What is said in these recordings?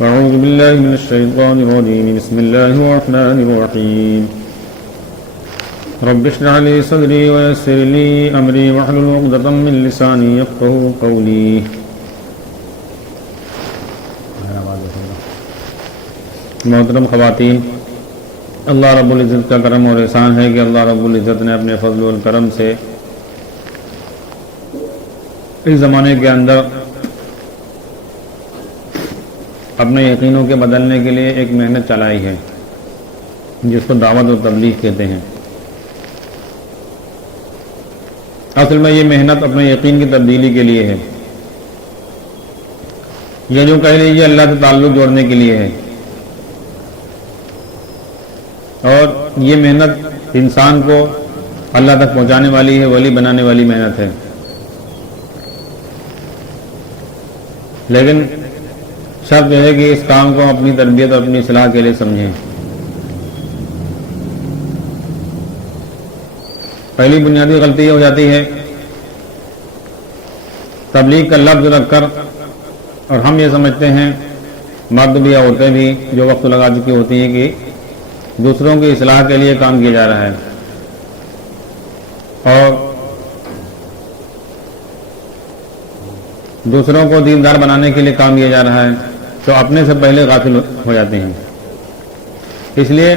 أعوذ بالله من الشيطان الرجيم بسم الله الرحمن الرحيم رب اشرح لي صدري ويسر لي أمري واحلل عقدة من لساني يفقهوا قولي. محترم خواتین، اللہ رب العزت کا کرم اور احسان ہے کہ اللہ رب العزت نے اپنے فضل و کرم سے اس زمانے کے اندر اپنے یقینوں کے بدلنے کے لیے ایک محنت چلائی ہے جس کو دعوت و تبلیغ کہتے ہیں۔ اصل میں یہ محنت اپنے یقین کی تبدیلی کے لیے ہے، یہ جو کہہ لیجیے اللہ سے تعلق جوڑنے کے لیے ہے، اور یہ محنت انسان کو اللہ تک پہنچانے والی ہے، ولی بنانے والی محنت ہے۔ لیکن شرط یہ ہے کہ اس کام کو اپنی تربیت اور اپنی اصلاح کے لیے سمجھیں۔ پہلی بنیادی غلطی یہ ہو جاتی ہے تبلیغ کا لفظ رکھ کر، اور ہم یہ سمجھتے ہیں، مرد بھی یا عورتیں بھی جو وقت لگا چکی ہوتی ہیں، کہ دوسروں کی اصلاح کے لیے کام کیا جا رہا ہے اور دوسروں کو دیندار بنانے کے لیے کام کیا جا رہا ہے، تو اپنے سے پہلے غافل ہو جاتے ہیں۔ اس لیے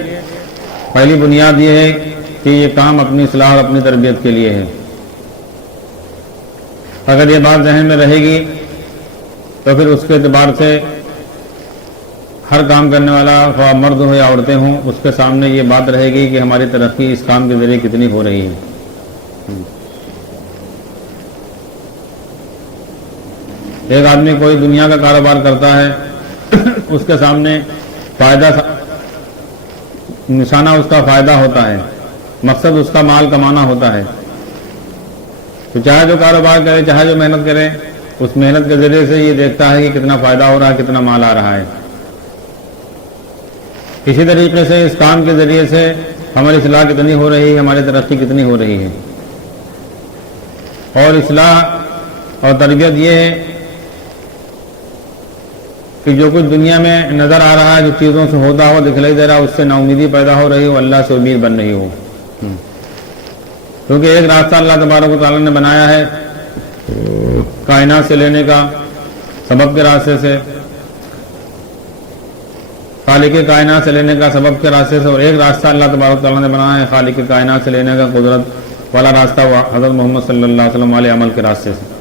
پہلی بنیاد یہ ہے کہ یہ کام اپنی اصلاح اور اپنی تربیت کے لیے ہے۔ اگر یہ بات ذہن میں رہے گی تو پھر اس کے اعتبار سے ہر کام کرنے والا، خواہ مرد ہو یا عورتیں ہوں، اس کے سامنے یہ بات رہے گی کہ ہماری ترقی اس کام کے ذریعے کتنی ہو رہی ہے۔ ایک آدمی کوئی دنیا کا کاروبار کرتا ہے، اس کے سامنے فائدہ، نشانہ اس کا فائدہ ہوتا ہے، مقصد اس کا مال کمانا ہوتا ہے، تو چاہے جو کاروبار کرے، چاہے جو محنت کرے، اس محنت کے ذریعے سے یہ دیکھتا ہے کہ کتنا فائدہ ہو رہا ہے، کتنا مال آ رہا ہے۔ اسی طریقے سے اس کام کے ذریعے سے ہماری اصلاح کتنی ہو رہی ہے، ہماری ترقی کتنی ہو رہی ہے۔ اور اصلاح اور تربیت یہ ہے کہ جو کچھ دنیا میں نظر آ رہا ہے، جو چیزوں سے ہوتا ہو، دکھلائی دے رہا، اس سے نا امیدی پیدا ہو رہی ہو، اللہ سے امید بن رہی ہو، کیونکہ ایک راستہ اللہ تبارک و تعالیٰ نے بنایا ہے کائنات سے لینے کا، سبب کے راستے سے، خالق کائنات سے لینے کا سبب کے راستے سے، اور ایک راستہ اللہ تبارک و تعالیٰ نے بنایا ہے خالق کائنات سے لینے کا قدرت والا راستہ، وہ حضرت محمد صلی اللہ علیہ وسلم علیہ عمل کے راستے سے۔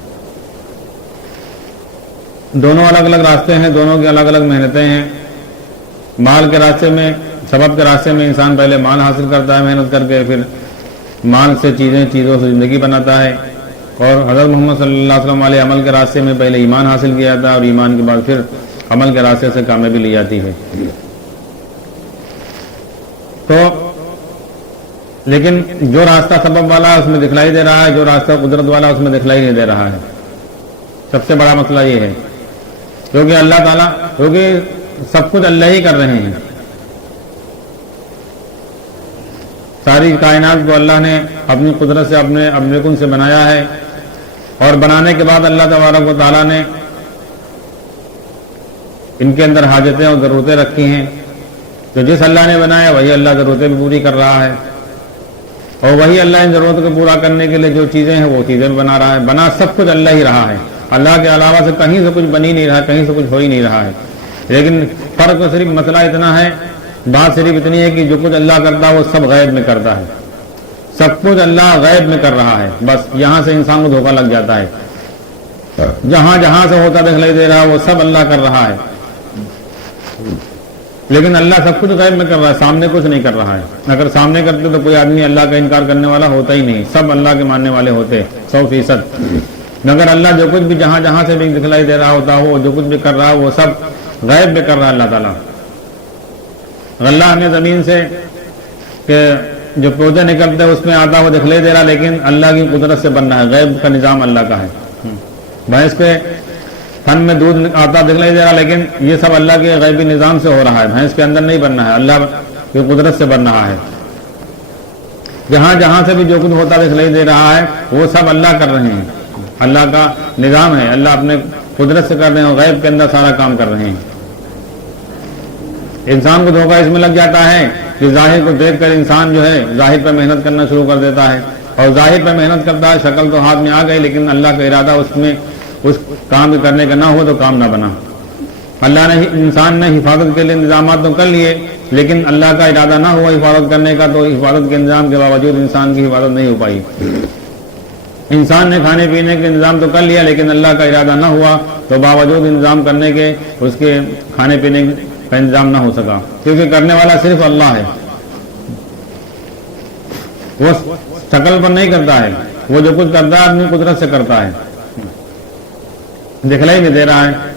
دونوں الگ الگ راستے ہیں، دونوں کی الگ الگ محنتیں ہیں۔ مال کے راستے میں، سبب کے راستے میں انسان پہلے مال حاصل کرتا ہے محنت کر کے، پھر مال سے چیزوں سے زندگی بناتا ہے، اور حضرت محمد صلی اللہ علیہ وسلم علیہ عمل کے راستے میں پہلے ایمان حاصل کیا جاتا ہے، اور ایمان کے بعد پھر عمل کے راستے سے کامیابی لی جاتی ہے۔ تو لیکن جو راستہ سبب والا ہے اس میں دکھلائی دے رہا ہے، جو راستہ قدرت والا اس میں دکھلائی نہیں دے رہا ہے۔ سب سے بڑا مسئلہ یہ ہے، کیونکہ اللہ تعالیٰ، کیونکہ سب کچھ اللہ ہی کر رہے ہیں، ساری کائنات کو اللہ نے اپنی قدرت سے، اپنے کن سے بنایا ہے، اور بنانے کے بعد اللہ تبارک و تعالیٰ نے ان کے اندر حاجتیں اور ضرورتیں رکھی ہیں، تو جس اللہ نے بنایا وہی اللہ ضرورتیں بھی پوری کر رہا ہے، اور وہی اللہ ان ضرورتوں کو پورا کرنے کے لیے جو چیزیں ہیں وہ چیزیں بھی بنا رہا ہے۔ بنا سب کچھ اللہ ہی رہا ہے، اللہ کے علاوہ سے کہیں سے کچھ بن ہی نہیں رہا، کہیں سے کچھ ہو ہی نہیں رہا ہے۔ لیکن فرق صرف مسئلہ اتنا ہے، بات صرف اتنی ہے کہ جو کچھ اللہ کرتا ہے وہ سب غیب میں کرتا ہے، سب کچھ اللہ غیب میں کر رہا ہے، بس یہاں سے انسان کو دھوکہ لگ جاتا ہے۔ جہاں جہاں سے ہوتا دکھلائی دے رہا ہے وہ سب اللہ کر رہا ہے، لیکن اللہ سب کچھ غیب میں کر رہا ہے، سامنے کچھ نہیں کر رہا ہے۔ اگر سامنے کرتے تو کوئی آدمی اللہ کا انکار کرنے والا ہوتا ہی نہیں، سب اللہ کے ماننے والے ہوتے 100%۔ مگر اللہ جو کچھ بھی جہاں جہاں سے بھی دکھلائی دے رہا ہوتا ہے، وہ جو کچھ بھی کر رہا ہے وہ سب غیب میں کر رہا ہے اللہ تعالیٰ۔ اللہ ہمیں زمین سے کہ جو پودے نکلتے ہیں اس میں آتا ہوا دکھلائی دے رہا، لیکن اللہ کی قدرت سے بن رہا ہے، غیب کا نظام اللہ کا ہے۔ بھینس کے تھن میں دودھ آتا دکھلائی دے رہا، لیکن یہ سب اللہ کے غیبی نظام سے ہو رہا ہے، بھینس کے اندر نہیں بن رہا ہے، اللہ کی قدرت سے بن رہا ہے۔ جہاں جہاں سے بھی جو کچھ ہوتا دکھلائی دے رہا ہے وہ سب اللہ کر رہے ہیں، اللہ کا نظام ہے، اللہ اپنے قدرت سے کر رہے ہیں، اور غیب کے اندر سارا کام کر رہے ہیں۔ انسان کو دھوکہ اس میں لگ جاتا ہے کہ ظاہر کو دیکھ کر انسان جو ہے ظاہر پہ محنت کرنا شروع کر دیتا ہے، اور ظاہر پہ محنت کرتا ہے، شکل تو ہاتھ میں آ گئی، لیکن اللہ کا ارادہ اس میں اس کام کرنے کا نہ ہو تو کام نہ بنا۔ اللہ نے انسان نے حفاظت کے لیے انتظامات تو کر لیے، لیکن اللہ کا ارادہ نہ ہوا حفاظت کرنے کا، تو حفاظت کے انتظام کے باوجود انسان کی حفاظت نہیں ہو پائی۔ انسان نے کھانے پینے کے انتظام تو کر لیا، لیکن اللہ کا ارادہ نہ ہوا تو باوجود انتظام کرنے کے اس کے کھانے پینے کا انتظام نہ ہو سکا، کیونکہ کرنے والا صرف اللہ ہے۔ وہ شکل پر نہیں کرتا ہے، وہ جو کچھ کرتا ہے اپنی قدرت سے کرتا ہے، دکھلائی نہیں دے رہا ہے۔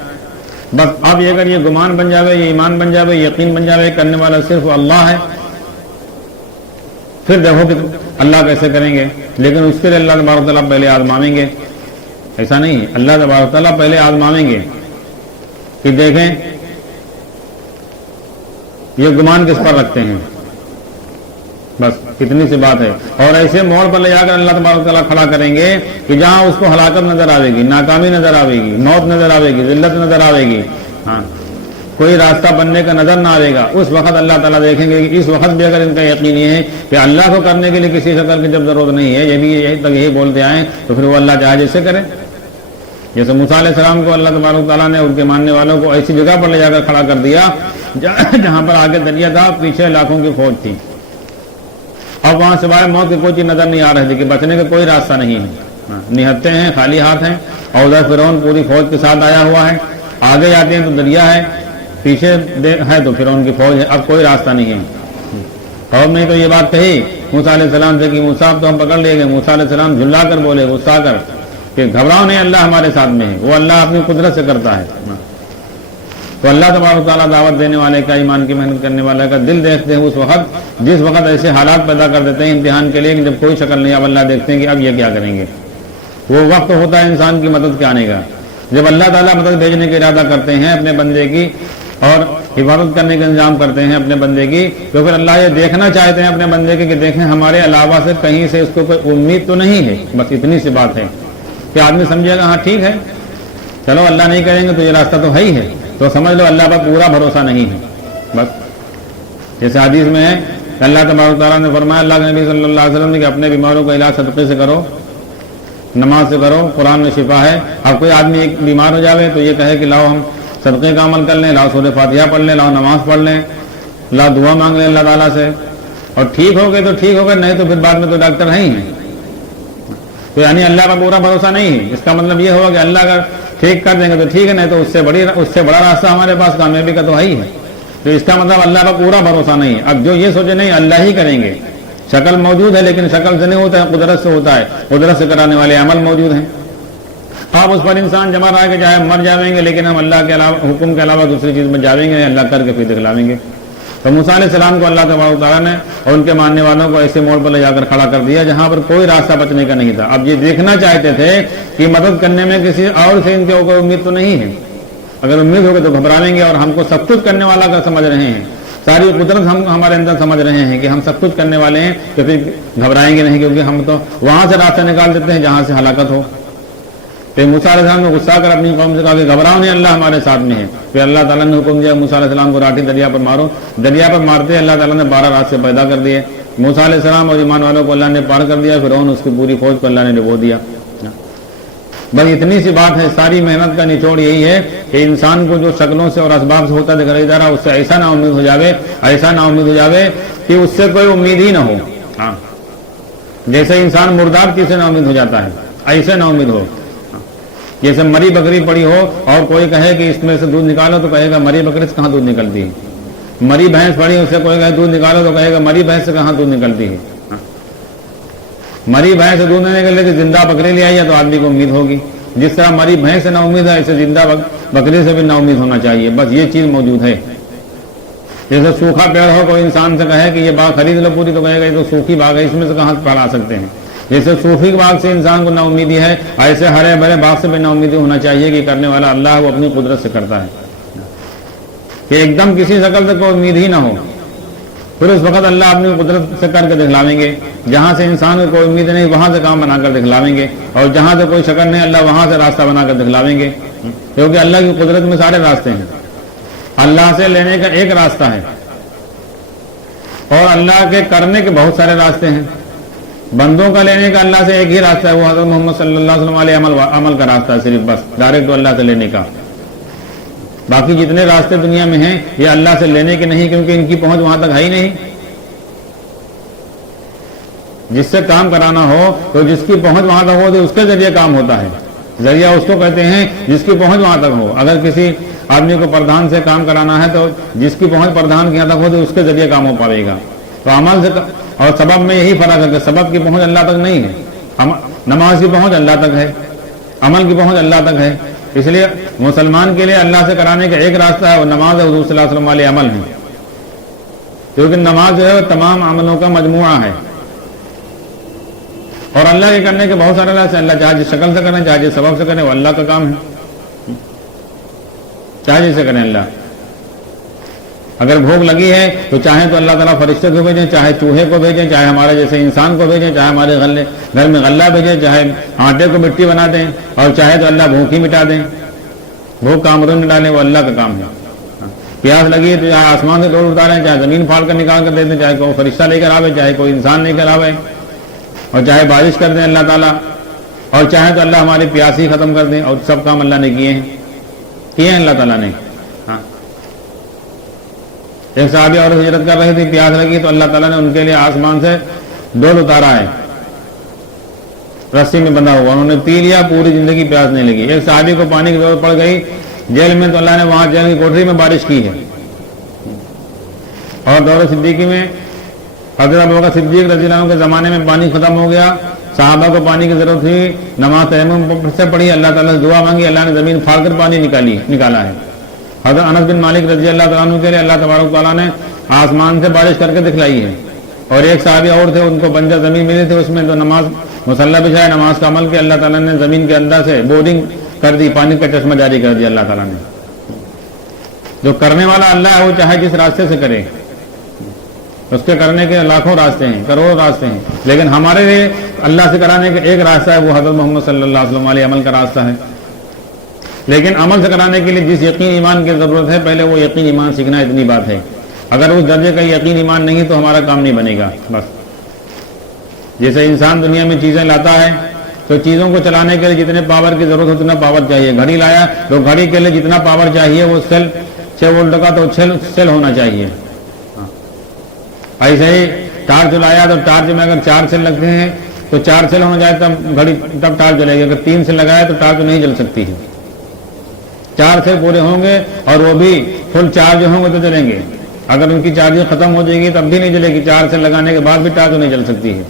بس اب یہ اگر یہ گمان بن جاوے، یہ ایمان بن جاوے، یقین بن جاوے، کرنے والا صرف اللہ ہے، پھر دیکھو کہ اللہ کیسے کریں گے۔ لیکن اس کے لیے اللہ تبارک و تعالیٰ پہلے آزمائیں گے، ایسا نہیں ہے، اللہ تبارک و تعالیٰ پہلے آزمائیں گے کہ دیکھیں یہ گمان کس پر رکھتے ہیں، بس اتنی سی بات ہے۔ اور ایسے موڑ پر لے جا کر اللہ تبارک و تعالیٰ کھڑا کریں گے کہ جہاں اس کو ہلاکت نظر آئے گی، ناکامی نظر آئے گی، موت نظر آئے گی، ذلت نظر آئے گی، ہاں کوئی راستہ بننے کا نظر نہ آئے گا، اس وقت اللہ تعالیٰ دیکھیں گے کہ اس وقت بھی اگر ان کا یقین یہ ہے کہ اللہ کو کرنے کے لیے کسی شکل کی جب ضرورت نہیں ہے، یہ بھی یہی تک یہی بولتے آئیں، تو پھر وہ اللہ چاہے جیسے کرے۔ جیسے موسیٰ علیہ السلام کو اللہ تبارک و تعالیٰ نے ان کے ماننے والوں کو ایسی جگہ پر لے جا کر کھڑا کر دیا جہاں پر آگے دریا تھا، پیچھے لاکھوں کی فوج تھی، اور وہاں سوائے موت کی کوئی چیز نظر نہیں آ رہی تھی کہ بچنے کا کوئی راستہ نہیں ہے، نہتے ہیں، خالی ہاتھ ہیں، اور ادھر فرعون پوری فوج کے ساتھ آیا ہوا ہے، آگے جاتے ہیں تو دریا ہے، پیچھے ہے تو فرعون کی فوج ہے، اب کوئی راستہ نہیں ہے۔ اور میں تو یہ بات کہی موسیٰ علیہ السلام سے کہ موسیٰ تو ہم پکڑ لیے گئے، موسیٰ علیہ السلام جھلا کر بولے غصہ کر کہ گھبراؤ نہیں، اللہ ہمارے ساتھ میں ہے، وہ اللہ اپنی قدرت سے کرتا ہے۔ تو اللہ تبارک و تعالیٰ دعوت دینے والے کا، ایمان کی محنت کرنے والے کا دل دیکھتے ہیں اس وقت جس وقت ایسے حالات پیدا کر دیتے ہیں امتحان کے لیے کہ جب کوئی شکل نہیں، اب اللہ دیکھتے ہیں کہ اب یہ کیا کریں گے۔ وہ وقت ہوتا ہے انسان کی مدد کے آنے کا، جب اللہ تعالیٰ مدد بھیجنے کا ارادہ کرتے ہیں اپنے بندے کی اور حفاظت کرنے کا انتظام کرتے ہیں اپنے بندے کی، تو پھر اللہ یہ دیکھنا چاہتے ہیں اپنے بندے کی کہ دیکھیں ہمارے علاوہ سے کہیں سے اس کو کوئی امید تو نہیں ہے۔ بس اتنی سی بات ہے کہ آدمی سمجھے گا ہاں ٹھیک ہے، چلو اللہ نہیں کریں گے تو یہ راستہ تو ہے ہی ہے، تو سمجھ لو اللہ پر پورا بھروسہ نہیں ہے۔ بس جیسے حدیث میں ہے اللہ تبارک تعالیٰ نے فرمایا، اللہ کے نبی صلی اللہ علیہ وسلم نے کہ اپنے بیماروں کا علاج صدقے سے کرو، نماز سے کرو، قرآن میں شفا ہے۔ اب کوئی آدمی ایک بیمار ہو جاوے تو یہ کہے کہ لاؤ ہم صدقے کا عمل کر لیں، لاؤ سورہ فاتحہ پڑھ لیں، لاؤ نماز پڑھ لیں، لاؤ دعا مانگ لیں اللہ تعالیٰ سے، اور ٹھیک ہو گئے تو ٹھیک ہو گئے، نہیں تو پھر بعد میں تو ڈاکٹر ہیں ہی ہیں۔ تو یعنی اللہ کا پورا بھروسہ نہیں ہے، اس کا مطلب یہ ہوگا کہ اللہ اگر ٹھیک کر دیں گے تو ٹھیک ہے، نہیں تو اس سے بڑا راستہ ہمارے پاس کامیابی کا تو ہے ہی ہے۔ تو اس کا مطلب اللہ کا پورا بھروسہ نہیں ہے۔ اب جو یہ سوچے نہیں اللہ ہی کریں گے، شکل موجود ہے لیکن شکل سے نہیں ہوتا ہے، قدرت سے ہوتا ہے، قدرت سے کرانے والے عمل موجود ہیں۔ آپ اس پر انسان جمع رہا ہے کہ چاہے مر جائیں گے لیکن ہم اللہ کے علاوہ حکم کے علاوہ دوسری چیز میں جاویں گے، اللہ کر کے پھر دکھلاویں گے۔ تو موسیٰ علیہ السلام کو اللہ تبارک و تعالیٰ نے اور ان کے ماننے والوں کو ایسے موڑ پر لے جا کر کھڑا کر دیا جہاں پر کوئی راستہ بچنے کا نہیں تھا۔ اب یہ دیکھنا چاہتے تھے کہ مدد کرنے میں کسی اور سے ان کے کوئی امید تو نہیں ہے، اگر امید ہوگی تو گھبراویں گے، اور ہم کو سب کچھ کرنے والا کا سمجھ رہے ہیں، ساری قدرت ہم ہمارے اندر سمجھ رہے ہیں کہ ہم سب کچھ کرنے والے ہیں، تو پھر گھبرائیں گے نہیں، کیونکہ ہم تو وہاں سے راستہ نکال دیتے ہیں جہاں سے ہلاکت ہو۔ پھر موسیٰ علیہ السلام نے غصہ کر اپنی قوم سے کہا کہ گھبراؤ نہیں، اللہ ہمارے ساتھ میں ہے۔ پھر اللہ تعالیٰ نے حکم دیا موسیٰ علیہ السلام کو راٹھی دریا پر مارو، دریا پر مارتے اللہ تعالیٰ نے 12 راستے پیدا کر دیے، موسیٰ علیہ السلام اور ایمان والوں کو اللہ نے پار کر دیا، فرعون اس کی پوری فوج کو اللہ نے ڈبو دیا۔ بس اتنی سی بات ہے، ساری محنت کا نچوڑ یہی ہے کہ انسان کو جو شکلوں سے اور اسباب سے ہوتا دکھائی جا رہا اس سے ایسا نا امید ہو جاوے، ایسا نا امید ہو جاوے کہ اس سے کوئی امید ہی نہ ہو۔ ہاں جیسے انسان مردار چیز سے نا امید ہو جاتا ہے، ایسے نا امید ہو۔ جیسے مری بکری پڑی ہو اور کوئی کہے کہ اس میں سے دودھ نکالو تو کہے گا مری بکری سے کہاں دودھ نکلتی ہے۔ مری بھینس پڑی اس سے کوئی کہے دودھ نکالو تو کہے گا مری بھینس سے کہاں دودھ نکلتی ہے۔ مری بھینس سے دودھ نہیں نکلے کہ زندہ بکری لے آئی ہے تو آدمی کو امید ہوگی۔ جس طرح مری بھینس سے نا امید ہے ایسے زندہ بکری سے بھی نا امید ہونا چاہیے۔ بس یہ چیز موجود ہے۔ جیسے سوکھا پیڑ ہو کوئی انسان سے کہے کہ یہ باغ خرید لو پوری تو کہے گا یہ تو سوکھی باغ ہے، اس میں سے کہاں پڑھا سکتے ہیں۔ جیسے سوکھی باغ سے انسان کو نا امیدی ہے، ایسے ہرے بھرے باغ سے بھی نا امیدی ہونا چاہیے کہ کرنے والا اللہ وہ اپنی قدرت سے کرتا ہے، کہ ایک دم کسی شکل سے کوئی امید ہی نہ ہو۔ پھر اس وقت اللہ اپنی قدرت سے کر کے دکھلاویں گے، جہاں سے انسان کو کوئی امید نہیں وہاں سے کام بنا کر دکھلاویں گے، اور جہاں سے کوئی شکل نہیں اللہ وہاں سے راستہ بنا کر دکھلاویں گے، کیونکہ اللہ کی قدرت میں سارے راستے ہیں۔ اللہ سے لینے کا ایک راستہ ہے اور اللہ کے کرنے کے بہت سارے راستے ہیں. بندوں کا لینے کا اللہ سے ایک ہی راستہ ہے, وہ حضرت محمد صلی اللہ علیہ وسلم علیہ عمل کا راستہ ہے صرف, بس ڈائریکٹ اللہ سے لینے کا. باقی جتنے راستے دنیا میں ہیں یہ اللہ سے لینے کے نہیں, کیونکہ ان کی پہنچ وہاں تک ہے ہی نہیں. جس سے کام کرانا ہو تو جس کی پہنچ وہاں تک ہو تو اس کے ذریعے کام ہوتا ہے. ذریعہ اس کو کہتے ہیں جس کی پہنچ وہاں تک ہو. اگر کسی آدمی کو پردھان سے کام کرانا ہے تو جس کی پہنچ پردھان کے یہاں تک ہو تو اس کے ذریعے کام ہو پائے گا. تو عمل سے اور سبب میں یہی فرق ہے کہ سبب کی پہنچ اللہ تک نہیں ہے, نماز کی پہنچ اللہ تک ہے, عمل کی پہنچ اللہ تک ہے. اس لیے مسلمان کے لیے اللہ سے کرانے کا ایک راستہ ہے, وہ نماز حضور صلی اللہ علیہ وسلم والے عمل ہیں, کیونکہ نماز جو ہے وہ تمام عملوں کا مجموعہ ہے. اور اللہ کے کرنے کے بہت سارے راستے, اللہ چاہے جس شکل سے کریں چاہے جس سبب سے کریں وہ اللہ کا کام ہے, چاہے جسے کریں اللہ. اگر بھوک لگی ہے تو چاہیں تو اللہ تعالیٰ فرشتے کو بھیجیں, چاہے چوہے کو بھیجیں, چاہے ہمارے جیسے انسان کو بھیجیں, چاہے ہمارے گھر میں غلہ بھیجیں, چاہے آٹے کو مٹی بنا دیں, اور چاہے تو اللہ بھوک ہی مٹا دیں, بھوک کامروں میں ڈالیں, وہ اللہ کا کام ہے. پیاس لگی ہے تو چاہے آسمان سے توڑ اتاریں, چاہے زمین پھاڑ کر نکال کر دے دیں, چاہے کوئی فرشتہ لے کر آوے, چاہے کوئی انسان لے کر آوے, اور چاہے بارش کر دیں اللہ تعالیٰ, اور چاہے تو اللہ ہماری پیاس ہی ختم کر دیں. اور سب کام اللہ نے کیے ہیں اللہ تعالیٰ نے. ایک صحابی اور ہجرت کر رہی تھی, پیاس لگی تو اللہ تعالیٰ نے ان کے لیے آسمان سے دودھ اتارا ہے, رسی میں بندھا ہوا, انہوں نے پی لیا, پوری زندگی پیاس نہیں لگی. ایک صحابی کو پانی کی ضرورت پڑ گئی جیل میں, تو اللہ نے وہاں جیل کی کوٹری میں بارش کی ہے. اور دور صدیقی میں حضرت ابوبکر صدیق رضی اللہ عنہ کے زمانے میں پانی ختم ہو گیا, صحابہ کو پانی کی ضرورت ہوئی, نماز تیمم سے پڑھی, اللہ تعالیٰ سے دعا مانگی, اللہ نے زمین پھاڑ کر پانی نکالا ہے. حضرت انس بن مالک رضی اللہ تعالیٰ عنہ کے لیے اللہ تبارک تعالیٰ نے آسمان سے بارش کر کے دکھلائی ہے. اور ایک صحابی اور تھے, ان کو بنجر زمین ملی تھی, اس میں تو نماز مصلی بچھائے, نماز کا عمل کیا, اللہ تعالیٰ نے زمین کے اندر سے بورنگ کر دی, پانی کا چشمہ جاری کر دیا اللہ تعالیٰ نے. جو کرنے والا اللہ ہے وہ چاہے جس راستے سے کرے, اس کے کرنے کے لاکھوں راستے ہیں, کروڑوں راستے ہیں, لیکن ہمارے لیے اللہ سے کرانے کا ایک راستہ ہے, وہ حضرت محمد صلی اللہ علیہ وسلم علیہ عمل کا راستہ ہے. لیکن عمل سے کرانے کے لیے جس یقین ایمان کی ضرورت ہے, پہلے وہ یقین ایمان سیکھنا, اتنی بات ہے. اگر اس درجے کا یقین ایمان نہیں تو ہمارا کام نہیں بنے گا. بس جیسے انسان دنیا میں چیزیں لاتا ہے تو چیزوں کو چلانے کے لیے جتنے پاور کی ضرورت ہے اتنا پاور چاہیے. گھڑی لایا تو گھڑی کے لیے جتنا پاور چاہیے وہ سیل 6 وولٹ کا تو سیل ہونا چاہیے. ایسے ہی ٹارچ لایا تو ٹارچ میں اگر 4 سیل لگتے ہیں تو 4 سیل ہونا چاہیے تب ٹارچ جلے گی. اگر 3 سیل لگائے تو ٹارچ نہیں جل سکتی ہے. 4 سیل پورے ہوں گے اور وہ بھی فل چارج ہوں گے تو جلیں گے. اگر ان کی چارجنگ ختم ہو جائے گی تب بھی نہیں جلے گی. 4 سیل لگانے کے بعد بھی ٹارچ نہیں جل سکتی ہے.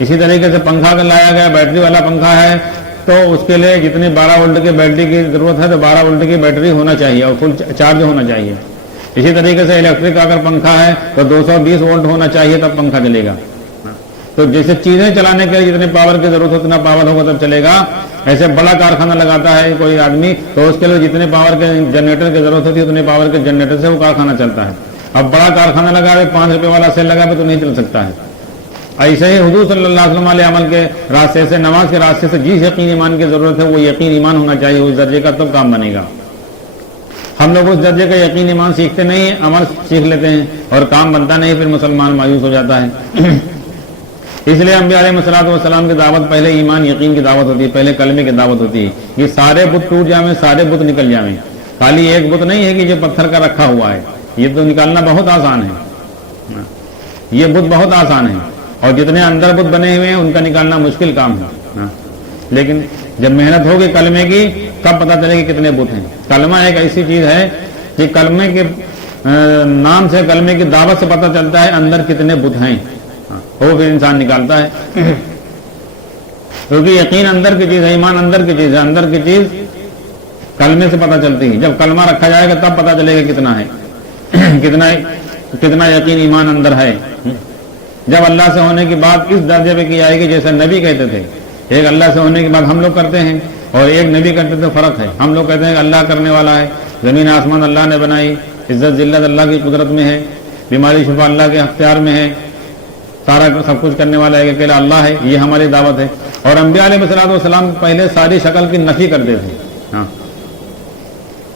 اسی طریقے سے پنکھا اگر لایا گیا, بیٹری والا پنکھا ہے تو اس کے لیے جتنے 12 وولٹ کی بیٹری کی ضرورت ہے تو 12 وولٹ کی بیٹری ہونا چاہیے اور فل چارج ہونا چاہیے. اسی طریقے سے الیکٹرک اگر پنکھا ہے تو 220 وولٹ ہونا چاہیے تب پنکھا چلے گا. تو جیسے چیزیں چلانے کے لیے جتنے پاور کی ضرورت ہے اتنا پاور ہوگا تب چلے گا. ایسے بڑا کارخانہ لگاتا ہے کوئی آدمی تو اس کے لیے جتنے پاور کے جنریٹر کی ضرورت ہوتی ہے اتنے پاور کے جنریٹر سے وہ کارخانہ چلتا ہے. اب بڑا کارخانہ لگا ہے 5 روپے والا سیل لگا تو نہیں چل سکتا ہے. ایسے ہی حضور صلی اللہ علیہ وسلم علیہ عمل کے راستے سے, نماز کے راستے سے جس یقین ایمان کی ضرورت ہے وہ یقین ایمان ہونا چاہیے اس درجے کا, تب کام بنے گا. ہم لوگ اس درجے کا یقین ایمان سیکھتے نہیں ہیں, عمل سیکھ لیتے ہیں اور کام بنتا نہیں, پھر مسلمان مایوس ہو جاتا ہے. اس لیے انبیاء علیہ الصلوۃ والسلام کی دعوت پہلے ایمان یقین کی دعوت ہوتی ہے, پہلے کلمے کی دعوت ہوتی ہے. یہ سارے بت ٹوٹ جائیں, سارے بت نکل جائیں. خالی ایک بت نہیں ہے کہ جو پتھر کا رکھا ہوا ہے, یہ تو نکالنا بہت آسان ہے. یہ بت بہت آسان ہے اور جتنے اندر بت بنے ہوئے ہیں ان کا نکالنا مشکل کام ہے. لیکن جب محنت ہوگی کلمے کی تب پتہ چلے کہ کتنے بت ہیں. کلمہ ایک ایسی چیز ہے کہ کلمے کے نام سے, کلمے کی دعوت سے پتہ چلتا ہے اندر کتنے بت ہیں, وہ پھر انسان نکالتا ہے. کیونکہ یقین اندر کی چیز ہے, ایمان اندر کی چیز ہے. اندر کی چیز کلمے سے پتہ چلتی ہے. جب کلمہ رکھا جائے گا تب پتہ چلے گا کتنا ہے, کتنا یقین ایمان اندر ہے. جب اللہ سے ہونے کی بات اس درجے پہ کی جائے گی جیسے نبی کہتے تھے, ایک اللہ سے ہونے کی بات ہم لوگ کرتے ہیں اور ایک نبی کرتے تھے, فرق ہے. ہم لوگ کہتے ہیں کہ اللہ کرنے والا ہے, زمین آسمان اللہ نے بنائی, عزت ذلت اللہ کی قدرت میں ہے, بیماری شفا اللہ کے اختیار میں ہے, سارا سب کچھ کرنے والا ہے کہ اکیلا اللہ ہے. یہ ہماری دعوت ہے. اور انبیاء علیہ الصلوۃ والسلام پہلے ساری شکل کی نفی کرتے تھے.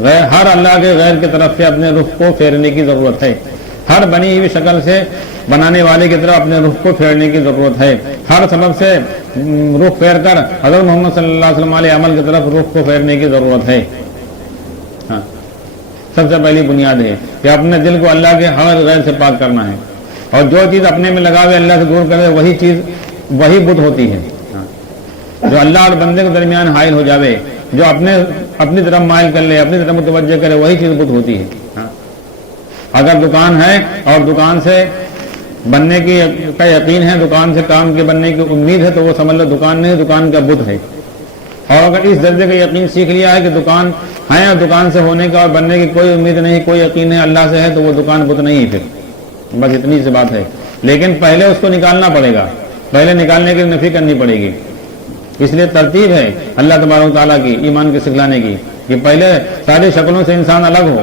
ہر اللہ کے غیر کی طرف سے اپنے رخ کو پھیرنے کی ضرورت ہے، ہر بنی ہوئی شکل سے بنانے والے کی طرف اپنے رخ کو پھیرنے کی ضرورت ہے، ہر سبب سے رخ پھیر کر حضرت محمد صلی اللہ علیہ وسلم علیہ عمل کی طرف رخ کو پھیرنے کی ضرورت ہے۔ ہاں، سب سے پہلی بنیاد ہے کہ اپنے دل کو اللہ کے ہر غیر سے پاک کرنا ہے، اور جو چیز اپنے میں لگاوے اللہ سے دور کرے وہی بت ہوتی ہے۔ جو اللہ اور بندے کے درمیان حائل ہو جاوے، جو اپنی طرف مائل کر لے، اپنی طرف متوجہ کرے، وہی چیز بت ہوتی ہے۔ اگر دکان ہے اور دکان سے بننے کا یقین ہے، دکان سے کام کے بننے کی امید ہے، تو وہ سمجھ لو دکان نہیں، دکان کا بت ہے۔ اور اگر اس درجے کا یقین سیکھ لیا ہے کہ دکان ہے اور دکان سے ہونے کا اور بننے کی کوئی امید نہیں، کوئی یقین ہے اللہ سے ہے، تو وہ دکان بت نہیں ہے پھر، بس اتنی سی بات ہے۔ لیکن پہلے اس کو نکالنا پڑے گا، پہلے نکالنے کی نفی کرنی پڑے گی۔ اس لیے ترتیب ہے اللہ تبارک و تعالیٰ کی ایمان کے سکھلانے کی کہ پہلے ساری شکلوں سے انسان الگ ہو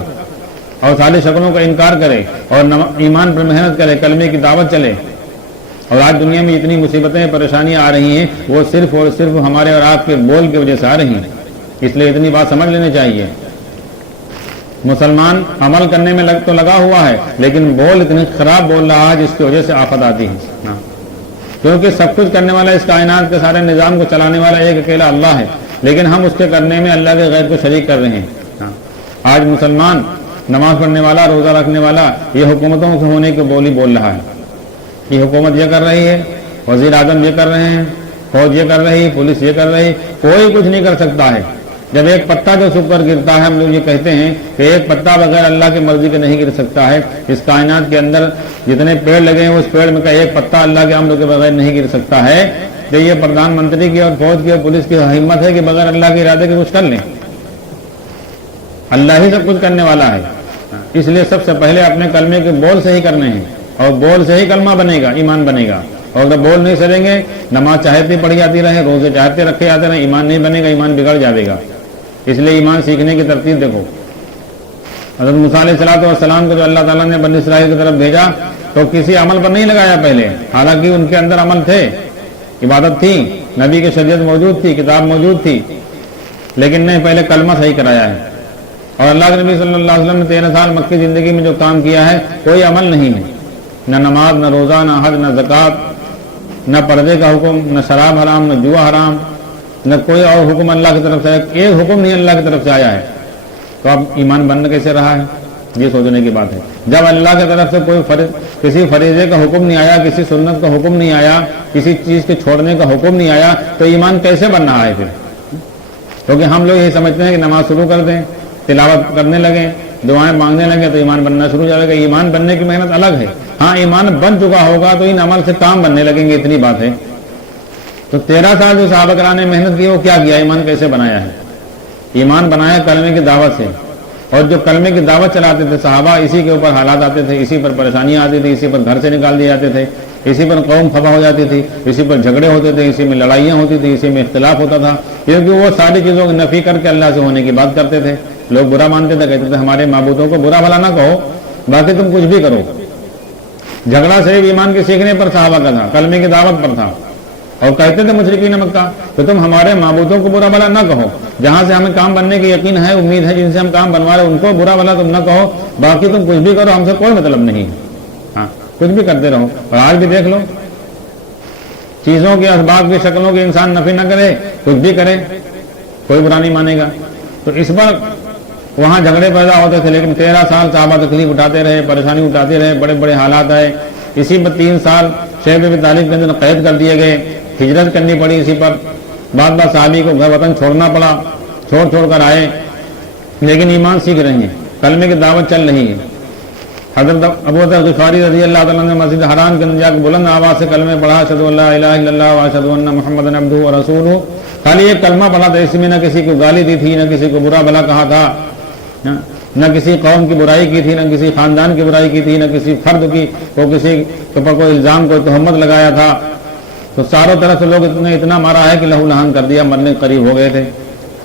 اور ساری شکلوں کا انکار کرے اور ایمان پر محنت کرے، کلمے کی دعوت چلے۔ اور آج دنیا میں اتنی مصیبتیں پریشانیاں آ رہی ہیں، وہ صرف اور صرف ہمارے اور آپ کے بول کی وجہ سے آ رہی ہیں۔ اس لیے اتنی بات سمجھ لینی چاہیے، مسلمان عمل کرنے میں تو لگا ہوا ہے، لیکن بول اتنی خراب بول رہا ہے جس کی وجہ سے آفت آتی ہے، کیونکہ سب کچھ کرنے والا، اس کائنات کے سارے نظام کو چلانے والا ایک اکیلا اللہ ہے، لیکن ہم اس کے کرنے میں اللہ کے غیر کو شریک کر رہے ہیں۔ آج مسلمان نماز پڑھنے والا، روزہ رکھنے والا، یہ حکومتوں سے ہونے کے بول ہی بول رہا ہے۔ یہ حکومت یہ کر رہی ہے، وزیر اعظم یہ کر رہے ہیں، فوج یہ کر رہی، پولیس یہ کر رہی، کوئی کچھ نہیں کر سکتا ہے۔ جب ایک پتا جو سوکھ کر گرتا ہے، ہم لوگ یہ کہتے ہیں کہ ایک پتا بغیر اللہ کی مرضی کے نہیں گر سکتا ہے۔ اس کائنات کے اندر جتنے پیڑ لگے ہیں، اس پیڑ میں کا ایک پتا اللہ کے امر کے بغیر نہیں گر سکتا ہے۔ تو یہ پردھان منتری کی اور فوج کی اور پولیس کی ہمت ہے کہ بغیر اللہ کے ارادے کے کچھ کر لیں؟ اللہ ہی سب کچھ کرنے والا ہے۔ اس لیے سب سے پہلے اپنے کلمے کے بول سے ہی کرنے ہیں، اور بول سے ہی کلمہ بنے گا، ایمان بنے گا۔ اور اگر بول نہیں سریں گے، نماز چاہتے پڑھی جاتی رہے، روزے چاہتے رکھے جاتے رہے، ایمان نہیں بنے گا، ایمان بگڑ جائے گا۔ اس لیے ایمان سیکھنے کی ترتیب دیکھو۔ حضرت موسیٰ علیہ السلام کو جو اللہ تعالیٰ نے بنی اسرائیل کی طرف بھیجا تو کسی عمل پر نہیں لگایا پہلے، حالانکہ ان کے اندر عمل تھے، عبادت تھی، نبی کی شریعت موجود تھی، کتاب موجود تھی، لیکن نہیں، پہلے کلمہ صحیح کرایا ہے۔ اور اللہ کے نبی صلی اللہ علیہ وسلم نے 13 سال مکی زندگی میں جو کام کیا ہے، کوئی عمل نہیں ہے، نہ نماز، نہ روزہ، نہ حج، نہ زکوٰۃ، نہ پردے کا حکم، نہ شراب حرام، نہ جوا حرام، نہ کوئی اور حکم اللہ کی طرف سے، ایک حکم نہیں اللہ کی طرف سے آیا ہے۔ تو اب ایمان بننا کیسے رہا ہے، یہ سوچنے کی بات ہے۔ جب اللہ کی طرف سے کوئی کسی فریضے کا حکم نہیں آیا، کسی سنت کا حکم نہیں آیا، کسی چیز کے چھوڑنے کا حکم نہیں آیا، تو ایمان کیسے بن رہا ہے پھر؟ کیونکہ ہم لوگ یہی سمجھتے ہیں کہ نماز شروع کر دیں، تلاوت کرنے لگیں، دعائیں مانگنے لگیں تو ایمان بننا شروع ہو جائے گا۔ ایمان بننے کی محنت الگ ہے۔ ہاں، ایمان بن چکا ہوگا تو ان عمل سے کام بننے لگیں گے، اتنی بات ہے۔ تو 13 سال جو صحابہ کرام نے محنت کی، وہ کیا کیا، ایمان کیسے بنایا ہے؟ ایمان بنایا کلمے کی دعوت سے، اور جو کلمے کی دعوت چلاتے تھے صحابہ، اسی کے اوپر حالات آتے تھے، اسی پر پریشانیاں آتی تھی، اسی پر گھر سے نکال دیے جاتے تھے، اسی پر قوم خفا ہو جاتی تھی، اسی پر جھگڑے ہوتے تھے، اسی میں لڑائیاں ہوتی تھی، اسی میں اختلاف ہوتا تھا، کیونکہ وہ ساری چیزوں کی نفی کر کے اللہ سے ہونے کی بات کرتے تھے۔ لوگ برا مانتے تھے، کہتے تھے ہمارے معبودوں کو برا بھلا نہ کہو، باقی تم کچھ بھی کرو۔ جھگڑا صرف ایمان کے سیکھنے پر صحابہ کا تھا، کلمے کی دعوت پر تھا، اور کہتے تھے مشرکین مکہ کہ تم ہمارے معبودوں کو برا بھلا نہ کہو، جہاں سے ہمیں کام بننے کی یقین ہے، امید ہے، جن سے ہم کام بنوا رہے ہیں ان کو برا بھلا تم نہ کہو، باقی تم کچھ بھی کرو، ہم سے کوئی مطلب نہیں ہے۔ ہاں، کچھ بھی کرتے رہو۔ اور آج بھی دیکھ لو، چیزوں کی، اسباب کی، شکلوں کی انسان نفی نہ کرے، کچھ بھی کرے، کوئی برا نہیں مانے گا۔ تو اس پر وہاں جھگڑے پیدا ہوتے تھے، لیکن 13 سال صحابہ تکلیف اٹھاتے رہے، پریشانی اٹھاتے رہے، بڑے بڑے حالات آئے۔ اسی پر 3 سال شیخ ابی طالب کے اندر قید کر دیے گئے، ہجرت کرنی پڑی اسی پر، بعد بعد صحابی کو گھر وطن چھوڑنا پڑا، چھوڑ کر آئے، لیکن ایمان سیکھ رہے ہیں، کلمے کی دعوت چل رہی ہے۔ حضرت ابو ذر غفاری رضی اللہ تعالیٰ نے مسجد حرام کے اندر جا کے بلند آواز سے کلمے پڑھا، اشہد ان لا الہ الا اللہ و اشہد ان محمدا عبدہ و رسولہ۔ خالی ایک کلمہ پڑھا تھا، اس میں نہ کسی کو گالی دی تھی، نہ کسی کو برا بھلا کہا تھا، نہ کسی قوم کی برائی کی تھی، نہ کسی خاندان کی برائی کی تھی، نہ کسی فرد کی کسی کے اوپر کوئی الزام، کوئی تہمت لگایا تھا۔ تو چاروں طرف سے لوگ اتنا مارا ہے کہ لہو لہان کر دیا، مرنے کے قریب ہو گئے تھے۔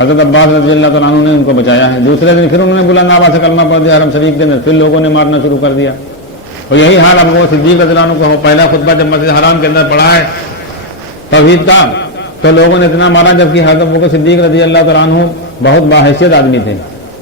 حضرت عباس رضی اللہ تعالیٰ عنہ نے ان کو بچایا ہے۔ دوسرے دن پھر انہوں نے بلند آواز سے کلمہ پڑھ دیا حرم شریف کے اندر، پھر لوگوں نے مارنا شروع کر دیا۔ اور یہی حال اب وہ صدیق رضی اللہ عنہ کا ہو، پہلا خطبہ جب مسجد حرام کے اندر پڑھا ہے توحید کا، تو لوگوں نے اتنا مارا، جبکہ حضرت ابوبکر صدیق رضی اللہ تعالیٰ عنہ بہت باحیثیت آدمی تھے،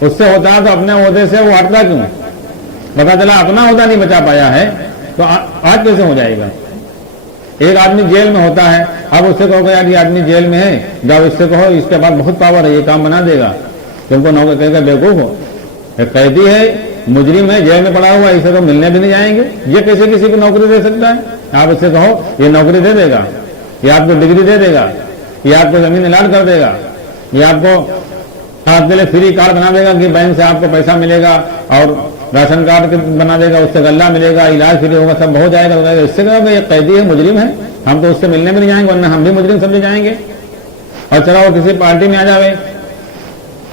اس سے ہوتا ہے تو اپنے عہدے سے وہ ہٹتا کیوں؟ پتا چلا اپنا عہدہ نہیں بچا پایا ہے تو آج کیسے ہو جائے گا؟ ایک آدمی جیل میں ہوتا ہے، اب اس سے کہو کہ یار یہ آدمی جیل میں ہے، جب اس سے کہو اس کے بعد بہت پاور ہے، یہ کام بنا دے گا، تم کو نوکر کہے گا بیوقوف ہو، ایک قیدی ہے، مجرم ہے، جیل میں پڑا ہوا، اسے تو ملنے بھی نہیں جائیں گے، یہ کیسے کسی کو نوکری دے سکتا ہے؟ آپ اس سے کہو یہ نوکری دے دے گا، یہ آپ کو ڈگری دے دے گا، یہ آپ کو زمین الاٹ کر دے گا، یہ آپ کو آپ کے لیے فری کارڈ بنا دے گا کہ بینک سے آپ کو پیسہ ملے گا، اور راشن کارڈ بنا دے گا، اس سے غلہ ملے گا، علاج فری ہوگا، سب ہو جائے گا۔ اس سے کہو کہ یہ قیدی ہے، مجرم ہے، ہم تو اس سے ملنے میں نہیں جائیں گے، ورنہ ہم بھی مجرم سمجھے جائیں گے۔ اور چلا وہ کسی پارٹی میں آ جاوے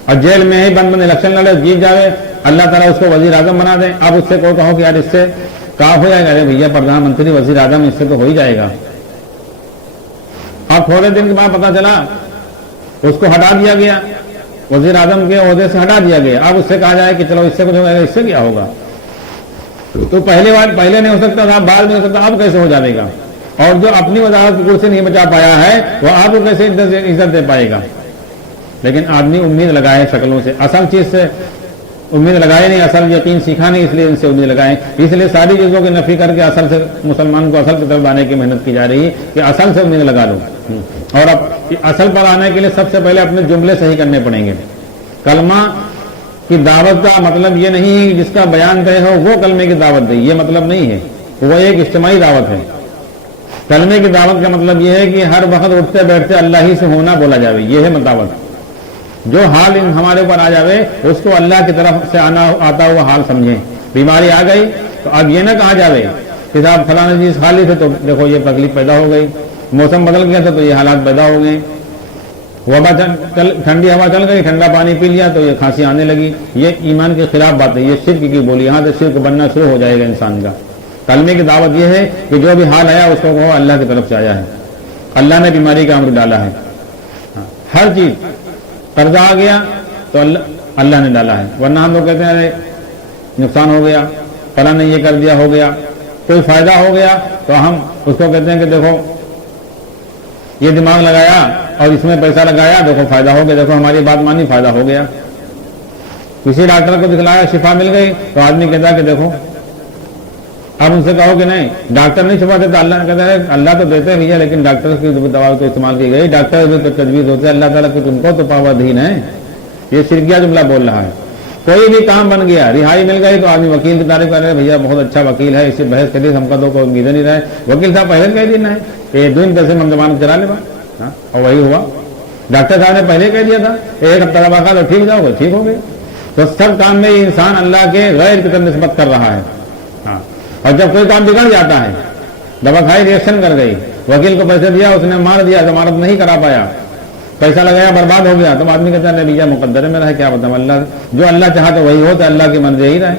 اور جیل میں ہی بند الیکشن لڑے، جیت جاوے، اللہ تعالیٰ اس کو وزیر اعظم بنا دے، اب اس سے کہو کہ یار اس سے کہا ہو جائے گا، ارے بھیا پردھان منتری وزیر اعظم، اس سے تو ہو ہی جائے گا۔ اب تھوڑے دن کے بعد پتا چلا اس کو ہٹا دیا گیا، وزیر اعظم کے عہدے سے ہٹا دیا گیا، اب اس سے کہا جائے کہ چلو اس سے کچھ ہوگا، اس سے کیا ہوگا؟ تو پہلے نہیں ہو سکتا تھا، بعد میں ہو سکتا، اب کیسے ہو جائے گا؟ اور جو اپنی وزارت کی کرسی نہیں بچا پایا ہے وہ آپ کو کیسے عزت دے پائے گا؟ لیکن آدمی امید لگائے شکلوں سے، اصل چیز سے امید لگائے نہیں، اصل یقین سیکھا نہیں، اس لیے ان سے امید لگائیں، اس لیے ساری چیزوں کی نفی کر کے اصل سے مسلمان کو اصل کی طرف آنے کی محنت کی جا رہی ہے کہ اصل سے امید لگا لو۔ اور اب اصل پر آنے کے لیے سب سے پہلے اپنے جملے صحیح کرنے پڑیں گے۔ کلمہ کی دعوت کا مطلب یہ نہیں ہے کہ جس کا بیان طے ہو وہ کلمے کی دعوت دے، یہ مطلب نہیں ہے، وہ ایک اجتماعی دعوت ہے۔ کلمے کی دعوت کا مطلب یہ ہے کہ ہر وقت اٹھتے بیٹھتے اللہ ہی سے ہونا بولا جاوے، یہ ہے دعوت۔ جو حال ہمارے اوپر آ جاوے اس کو اللہ کی طرف سے آتا ہوا حال سمجھیں۔ بیماری آ گئی تو اب یہ نہ کہا جاوے کہ صاحب فلاں چیز کھا لی تھے تو دیکھو یہ تکلیف پیدا ہو گئی، موسم بدل گیا تھا تو یہ حالات پیدا ہو گئے، وبا ٹھنڈی ہوا چل گئی، ٹھنڈا پانی پی لیا تو یہ کھانسی آنے لگی، یہ ایمان کے خلاف بات ہے، یہ شرک کی بولی، یہاں سے شرک بننا شروع ہو جائے گا انسان کا۔ کلمے کی دعوت یہ ہے کہ جو بھی حال آیا اس کو وہ اللہ کی طرف سے آیا ہے، اللہ نے بیماری کا امر ڈالا ہے، ہر چیز، قرضہ آ گیا تو اللہ نے ڈالا ہے، ورنہ ہم لوگ کہتے ہیں ارے نقصان ہو گیا، فلاں نے یہ کر دیا، ہو گیا، کوئی فائدہ ہو گیا تو ہم اس کو کہتے ہیں کہ دیکھو یہ دماغ لگایا اور اس میں پیسہ لگایا، دیکھو فائدہ ہو گیا، دیکھو ہماری بات مانی، فائدہ ہو گیا۔ کسی ڈاکٹر کو دکھلایا، شفا مل گئی تو آدمی کہتا ہے کہ دیکھو، اب ان سے کہو کہ نہیں ڈاکٹر نہیں شفا دیتا، اللہ نے کہتا ہے اللہ تو دیتے ہیں بھیا، لیکن ڈاکٹر کی دوا تو استعمال کی گئی، ڈاکٹر بھی تو تجویز ہوتے ہیں، اللہ تعالیٰ کی تم کو تو پابندین ہے۔ یہ شرکیہ جملہ بول رہا ہے۔ کوئی بھی کام بن گیا، رہائی مل گئی تو آدمی وکیل کی تعریف کر رہے ہیں، بھیا بہت اچھا وکیل ہے، اس سے بحث کری، ہم کا تو کوئی امید نہیں رہا ہے، وکیل صاحب پہلے کہہ دینا ہے کہ دو پیسے ہم زبان چلا لے، اور وہی ہوا۔ ڈاکٹر صاحب نے پہلے کہہ دیا تھا ایک ہفتہ دوا کھا تو ٹھیک جاؤ گے، ٹھیک ہو گئے۔ تو سب کام میں انسان اللہ کے غیر کی طرف نسبت کر رہا ہے، اور جب کوئی کام بگڑ جاتا ہے، دوا کھائی ریئیکشن کر گئی، وکیل کو پیسے دیا، اس نے مار دیا، ضمانت نہیں کرا پایا، پیسہ لگایا برباد ہو گیا، تو آدمی کہتا ہے بھیا مقدر ہے میرا ہے، کیا بتاؤں، اللہ جو اللہ چاہا تو وہی ہوتا ہے، اللہ کی مرضی یہی رہے۔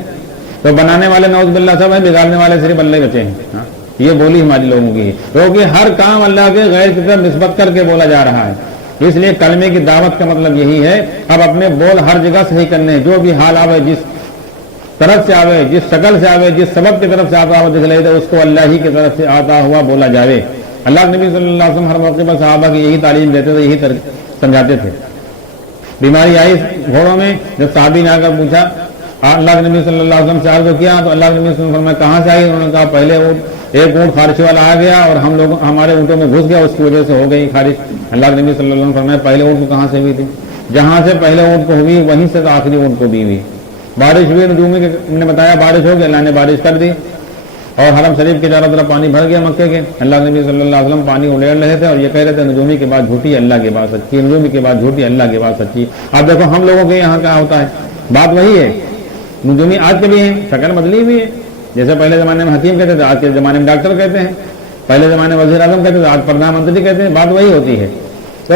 تو بنانے والے نعوذ باللہ سب ہیں، بگاڑنے والے صرف اللہ بچے ہیں۔ یہ بولی ہماری لوگوں کی ہے، کیونکہ ہر کام اللہ کے غیر کی طرف نسبت کر کے بولا جا رہا ہے، اس لیے کلمے کی دعوت کا مطلب یہی ہے۔ اب اپنے بول ہر جگہ صحیح کرنے، جو بھی حال آوے، جس طرف سے آوے، جس شکل سے آوے، جس سبب کی طرف سے آتا ہوا دکھلائی دے، اس کو اللہ ہی کی طرف سے آتا ہوا بولا جاوے۔ اللہ نبی صلی اللہ علیہ وسلم ہر موقع پر صحابہ کی یہی تعلیم دیتے تھے، یہی سمجھاتے تھے۔ بیماری آئی گھوڑوں میں، جب صحابی نے آ کر پوچھا، اللہ کے نبی صلی اللہ علیہ وسلم سے عرض کیا تو اللہ کے نبی صلی اللہ علیہ وسلم کہاں سے آئی؟ انہوں نے کہا پہلے ایک اونٹ خارش والا آ گیا اور ہم لوگ ہمارے اونٹوں میں گھس گیا، اس کی وجہ سے ہو گئی خارش۔ اللہ کے نبی صلی اللہ علیہ وسلم فرمایا پہلے اونٹ کو کہاں سے ہوئی تھی؟ جہاں سے پہلے اونٹ کو ہوئی وہیں سے آخری اونٹ کو بھی ہوئی۔ بارش ہوئی، نجومی نے بتایا بارش ہو گئی، اللہ نے بارش کر دی اور حرم شریف کے چاروں طرف پانی بھر گیا مکے کے۔ اللہ کے نبی صلی اللہ علیہ وسلم پانی اڑیڑ رہے تھے اور یہ کہہ رہے تھے نجومی کے بعد جھوٹی، اللہ کے بعد سچی، نجومی کے بعد جھوٹی، اللہ کے بعد سچی۔ اب دیکھو ہم لوگوں کے یہاں کیا ہوتا ہے، بات وہی ہے، نجومی آج کے بھی ہیں، شکل بدلی ہوئی ہے، جیسے پہلے زمانے میں حکیم کہتے تھے، آج کے زمانے میں ڈاکٹر کہتے ہیں، پہلے زمانے میں وزیر اعظم کہتے تھے، آج پردھان منتری کہتے ہیں، بات وہی ہوتی ہے۔ تو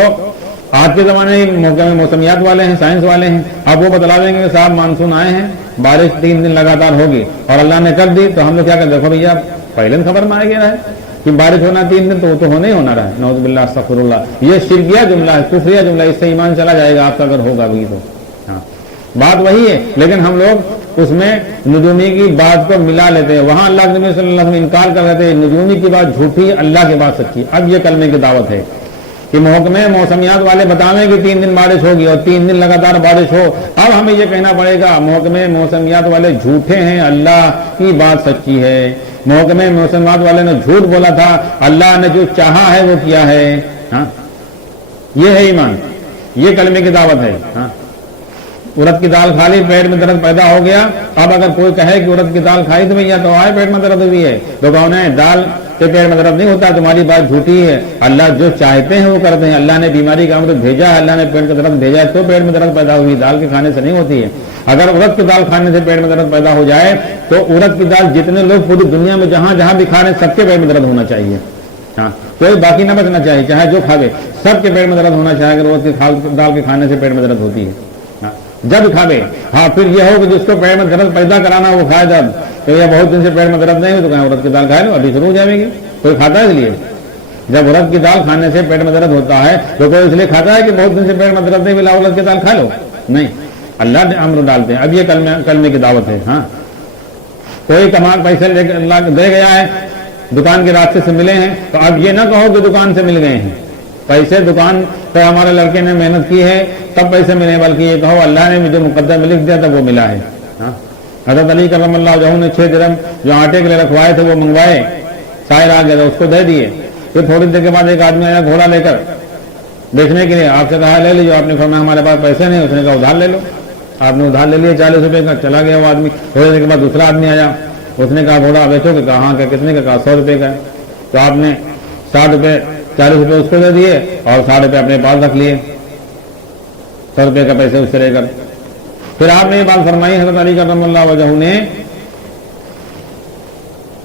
آج کے زمانے میں موسمیات والے ہیں، سائنس والے ہیں، اب وہ بتلا دیں گے کہ صاحب مانسون آئے ہیں، بارش 3 دن لگاتار ہوگی اور اللہ نے کر دی، تو ہم لوگ کیا کرتے؟ دیکھو بھیا پہلے خبر میں آ گیا ہے کہ بارش ہونا 3 دن، تو وہ تو ہونا ہی ہونا رہا ہے، نعوذ باللہ استغفر اللہ۔ یہ شرکیہ جملہ ہے، کفریہ جملہ، اس سے ایمان چلا جائے گا آپ کا اگر ہوگا بھی تو۔ ہاں بات وہی ہے، لیکن ہم لوگ اس میں نجومی کی بات کو ملا لیتے ہیں۔ وہاں اللہ کے نبی صلی اللہ علیہ وسلم انکار کر رہے تھے، نجومی کی بات جھوٹی، اللہ کی بات سچی۔ اب یہ کلمے کی دعوت ہے کہ محکمے موسمیات والے بتاویں کہ 3 دن بارش ہوگی اور 3 دن لگاتار بارش ہو، اب ہمیں یہ کہنا پڑے گا محکمے موسمیات والے جھوٹے ہیں، اللہ کی بات سچی ہے۔ محکمے موسمیات والے نے جھوٹ بولا تھا، اللہ نے جو چاہا ہے وہ کیا ہے۔ ہاں یہ ہے ایمان، یہ کلمے کی دعوت ہے۔ ہاں ارد کی دال کھا لی، پیٹ میں درد پیدا ہو گیا، اب اگر کوئی کہے کہ ارد کی دال کھائی تو بھیا تو آئے پیٹ میں درد ہوئی ہے، تو کون ہے؟ دال کے پیٹ میں درد نہیں ہوتا، تمہاری بات جھوٹی ہے۔ اللہ جو چاہتے ہیں وہ کرتے ہیں، اللہ نے بیماری کا امرت بھیجا ہے، اللہ نے پیٹ کا درد بھیجا ہے تو پیٹ میں درد پیدا ہوئی، دال کے کھانے سے نہیں ہوتی ہے۔ اگر ارد کی دال کھانے سے پیٹ میں درد پیدا ہو جائے تو ارد کی دال جتنے لوگ پوری دنیا میں جہاں جہاں بھی کھا رہے ہیں سب کے پیٹ میں درد ہونا چاہیے۔ ہاں کوئی باقی نہ بچنا چاہیے، چاہے جو کھاوے سب کے پیٹ میں درد ہونا چاہیے اگر ارد کی دال کے کھانے سے پیٹ میں درد ہوتی ہے جب کھاوے۔ ہاں پھر یہ ہو کہ جس کو پیٹ میں درد پیدا کرانا وہ کھائے جب، تو یہ بہت دن سے پیٹ میں درد نہیں ہو تو کہیں ارد کی دال کھا لو ابھی شروع ہو جائے گی۔ کوئی کھاتا ہے اس لیے جب ارد کی دال کھانے سے پیٹ میں درد ہوتا ہے تو کوئی اس لیے کھاتا ہے کہ بہت دن سے پیٹ میں درد نہیں ملا ارد کی دال کھا لو؟ نہیں، اللہ نے امر ڈالتے ہیں۔ اب یہ کلمے کی دعوت ہے۔ ہاں کوئی کمال پیسے لے کے اللہ دے گیا ہے، دکان کے راستے سے ملے ہیں، تو اب یہ نہ کہو کہ دکان سے مل گئے ہیں، پیسے دکان پہ ہمارے لڑکے نے محنت کی ہے تب پیسے ملے، بلکہ یہ کہو اللہ نے مجھے مقدر میں لکھ دیا تب وہ ملا ہے۔ ہاں حضرت علی کرم اللہ وجہہ نے 6 درہم جو آٹے کے لیے رکھوائے تھے وہ منگوائے، سائر آ گیا تھا اس کو دے دیے۔ پھر تھوڑی دیر کے بعد ایک آدمی آیا گھوڑا لے کر بیچنے کے لیے، آپ سے کہا لے لیجیے، آپ نے فرمایا ہمارے پاس پیسے نہیں، اس نے کہا ادھار لے لو، آپ نے ادھار لے لیا 40 روپے کا، چلا گیا وہ آدمی۔ تھوڑی دیر کے بعد دوسرا آدمی آیا، اس نے کہا گھوڑا بیچو کہ کہاں کا کتنے کا؟ کہا 100 روپے کا ہے۔ تو آپ نے 60 روپے 40 روپے اس کو دے دیے اور 60 روپے اپنے پاس رکھ لیے، 100 روپے کا پیسے اس سے لے کر۔ پھر آپ نے یہ بات فرمائی حضرت علی کرم اللہ وجہہ نے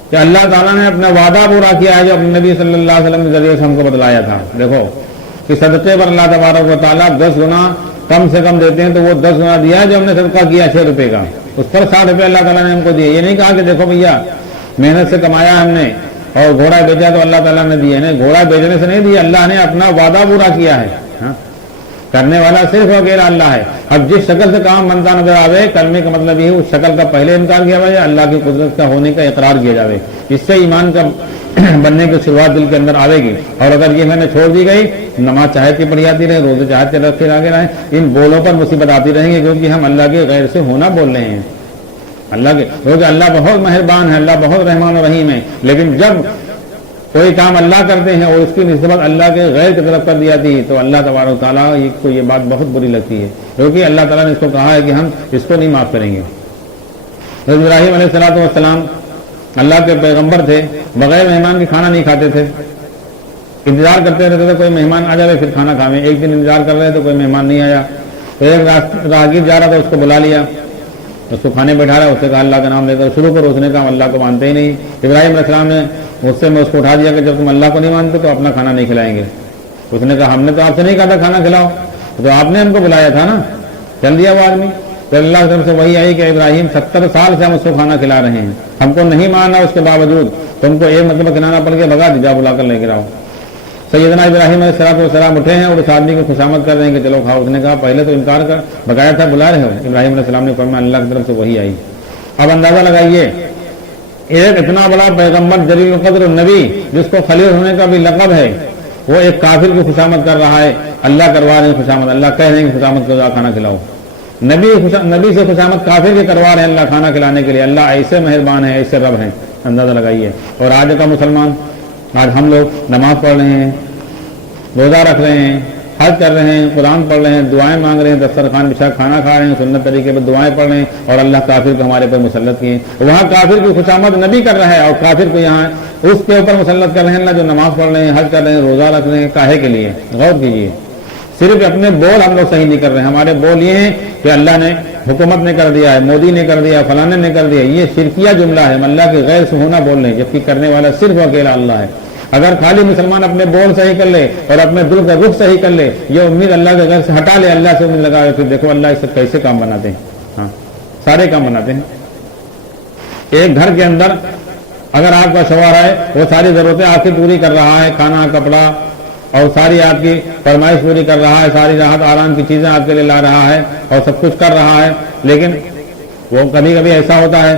کہ اللہ تعالیٰ نے اپنا وعدہ پورا کیا ہے جو اپنے نبی صلی اللہ علیہ وسلم کے ذریعے سے ہم کو بتلایا تھا۔ دیکھو کہ صدقے پر اللہ تبارک و تعالیٰ 10 گنا کم سے کم دیتے ہیں، تو وہ 10 گنا دیا جو ہم نے صدقہ کیا 6 روپے کا، اس پر 60 روپے اللہ تعالیٰ نے ہم کو دیے۔ یہ نہیں کہا کہ دیکھو بھیا محنت سے کمایا ہم نے اور گھوڑا بیچا تو اللہ تعالیٰ نے دیا، نہیں، گھوڑا بیچنے سے نہیں دیا، اللہ نے اپنا وعدہ پورا کیا ہے۔ ہاں کرنے والا صرف اکیلا اللہ ہے۔ اب جس شکل سے کام بنتا نظر آوے، کلمے کا مطلب یہ ہے اس شکل کا پہلے انکار کیا جائے، اللہ کی قدرت کا ہونے کا اقرار کیا جائے، اس سے ایمان کا بننے کی شروعات دل کے اندر آئے گی۔ اور اگر یہ میں نے چھوڑ دی گئی، نماز چاہت کی پڑھی آتی رہے، روزے چاہت کے رکھے آگے رہے، ان بولوں پر مصیبت آتی رہیں گی، کیونکہ ہم اللہ کے غیر سے ہونا بول رہے ہیں۔ اللہ کے کیونکہ اللہ بہت مہربان ہے، اللہ بہت رحمان و رحیم ہے، لیکن جب کوئی کام اللہ کرتے ہیں اور اس کی نسبت اللہ کے غیر کی طرف کر دی جاتی ہے تو اللہ تبارک و تعالیٰ کو یہ بات بہت بری لگتی ہے، کیونکہ اللہ تعالیٰ نے اس کو کہا ہے کہ ہم اس کو نہیں معاف کریں گے۔ حضرت ابراہیم علیہ السلام اللہ کے پیغمبر تھے، بغیر مہمان کے کھانا نہیں کھاتے تھے، انتظار کرتے رہتے تھے کوئی مہمان آ جائے پھر کھانا کھائیں۔ ایک دن انتظار کر رہے تو کوئی مہمان نہیں آیا، تو ایک راہگیر جا رہا تھا، اس کو بلا لیا، اس کو کھانے بیٹھا رہا، اس سے کہا اللہ کا نام لے کر شروع کرو، اس نے کہا اللہ کو مانتے ہی نہیں۔ ابراہیم علیہ السلام نے مجھ سے میں اس کو اٹھا دیا کہ جب تم اللہ کو نہیں مانتے تو اپنا کھانا نہیں کھلائیں گے۔ اس نے کہا ہم نے تو آپ سے نہیں کہا تھا کھانا کھلاؤ، تو آپ نے ہم کو بلایا تھا نا، چل دیا وہ آدمی۔ تو اللہ کی طرف سے وہی آئی کہ ابراہیم 70 سال سے ہم اس کو کھانا کھلا رہے ہیں، ہم کو نہیں مانا، اس کے باوجود تم کو ایک مرتبہ کھلانا پڑ کے بھگا دیا، بلا کر لے کے آؤ۔ سیدنا ابراہیم علیہ السلام اٹھے ہیں اور اس آدمی کو خوشامد کر رہے ہیں کہ چلو کھاؤ۔ اس نے کہا پہلے تو انکار کر، بغیر تھا بلا رہے ہو۔ ابراہیم علیہ السلام نے فرمایا اللہ کی طرف سے وہی آئی۔ اب اندازہ لگائیے، ایک اتنا بڑا پیغمبر جلیل القدر نبی جس کو خلیل ہونے کا بھی لقب ہے، وہ ایک کافر کی خوشامد کر رہا ہے۔ اللہ کروا رہے ہیں خوشامد، اللہ کہہ رہے ہیں کہ خوشامد کرو، کھانا کھلاؤ۔ نبی سے خوشامد کافر کے کروا رہے ہیں اللہ کھانا کھلانے کے لیے۔ اللہ ایسے مہربان ہے، ایسے رب ہیں، اندازہ لگائیے۔ اور آج کا مسلمان، آج ہم لوگ نماز پڑھ رہے ہیں، روزہ رکھ رہے ہیں، حج کر رہے ہیں، قرآن پڑھ رہے ہیں، دعائیں مانگ رہے ہیں، دسترخوان بچھا کھانا کھا رہے ہیں، سنت طریقے پر دعائیں پڑھ رہے ہیں، اور اللہ کافر کو ہمارے پر مسلط کیے۔ وہاں کافر کی خوشامد نبی کر رہا ہے اور کافر کو یہاں اس کے اوپر مسلط کر رہے ہیں اللہ جو نماز پڑھ رہے ہیں، حج کر رہے ہیں، روزہ رکھ رہے ہیں، کاہے کے لیے؟ غور کیجیے۔ صرف اپنے بول ہم لوگ صحیح نہیں کر رہے ہیں، ہمارے بول یہ ہیں کہ اللہ نے، حکومت نے کر دیا ہے، مودی نے کر دیا، فلانے نے کر دیا، یہ شرکیہ جملہ ہے، ہم اللہ کے غیر سے ہونا بول رہے ہیں، جبکہ کرنے والا صرف اکیلا اللہ ہے۔ اگر خالی مسلمان اپنے بول صحیح کر لے اور اپنے دل کا رخ صحیح کر لے، یہ امید اللہ کے غیر سے ہٹا لے، اللہ سے امید لگائے، پھر دیکھو اللہ اس سے کیسے کام بناتے ہیں۔ ہاں سارے کام بناتے ہیں۔ ایک گھر کے اندر اگر آپ کا شوہر ہے، وہ ساری ضرورتیں آپ کی پوری کر رہا ہے، کھانا کپڑا اور ساری آپ کی فرمائش پوری کر رہا ہے، ساری راحت آرام کی چیزیں آپ کے لیے لا رہا ہے اور سب کچھ کر رہا ہے، لیکن وہ کبھی کبھی ایسا ہوتا ہے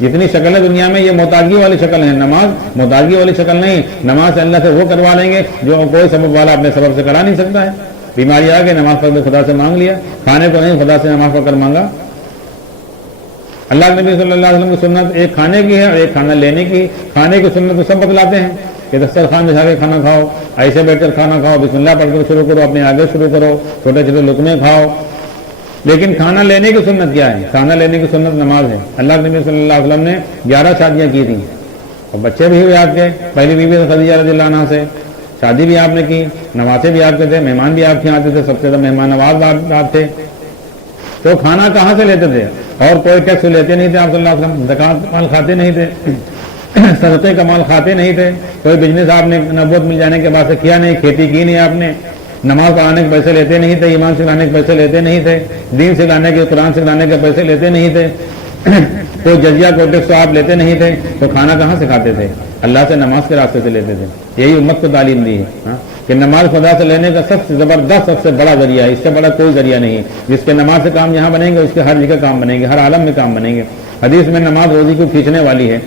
جتنی شکل ہے دنیا میں یہ محتاجگی والی شکل ہے، نماز محتاجگی والی شکل نہیں. نماز سے اللہ سے وہ کروا لیں گے جو کوئی سبب والا اپنے سبب سے کرا نہیں سکتا ہے. بیماری آ گئی نماز پڑھ کے خدا سے مانگ لیا، کھانے کو نہیں خدا سے نماز پڑھ کر مانگا. اللہ کے نبی صلی اللہ علیہ وسلم کی سنت ایک کھانے کی ہے اور ایک کھانا لینے کی. کھانے کی سنت تو سب بتلاتے ہیں کہ دسترخوان بچھا کے کھانا کھاؤ، ایسے بیٹھ کر کھانا کھاؤ، بسم اللہ پڑھ کر شروع کرو، اپنے آگے شروع کرو، چھوٹے چھوٹے لقمے کھاؤ. لیکن کھانا لینے کی سنت کیا ہے؟ کھانا لینے کی سنت نماز ہے. اللہ کے نبی صلی اللہ علیہ وسلم نے 11 شادیاں کی تھیں اور بچے بھی ہوئے آپ کے. پہلی بیوی خدیجہ رضی اللہ عنہا سے شادی بھی آپ نے کی، نواسے بھی آپ کے تھے، مہمان بھی آپ کے آتے تھے، سب سے زیادہ مہمان نواز آپ تھے. تو کھانا کہاں سے لیتے تھے؟ اور کوئی ٹیکس لیتے نہیں تھے آپ صلی اللہ علیہ وسلم، زکوٰۃ مال کھاتے نہیں تھے، صدقے کا مال کھاتے نہیں تھے، کوئی بزنس آپ نے نبوت مل جانے کے بعد سے کیا نہیں، کھیتی کی نہیں آپ نے، نماز پڑھانے کے پیسے لیتے نہیں تھے، ایمان سکھانے کے پیسے لیتے نہیں تھے، دین سکھانے کے قرآن سکھانے کے پیسے لیتے نہیں تھے، کوئی جزیہ کوئی ٹیکس آپ لیتے نہیں تھے. تو کھانا کہاں سے کھاتے تھے؟ اللہ سے نماز کے راستے سے لیتے تھے. یہی امت کو تعلیم دی ہے کہ نماز خدا سے لینے کا سب سے زبردست سب سے بڑا ذریعہ ہے، اس سے بڑا کوئی ذریعہ نہیں ہے. جس کے نماز سے کام یہاں بنیں گے اس کے ہر جگہ کام بنیں گے، ہر عالم میں کام بنیں گے. حدیث میں نماز روزی کو کھینچنے والی ہے.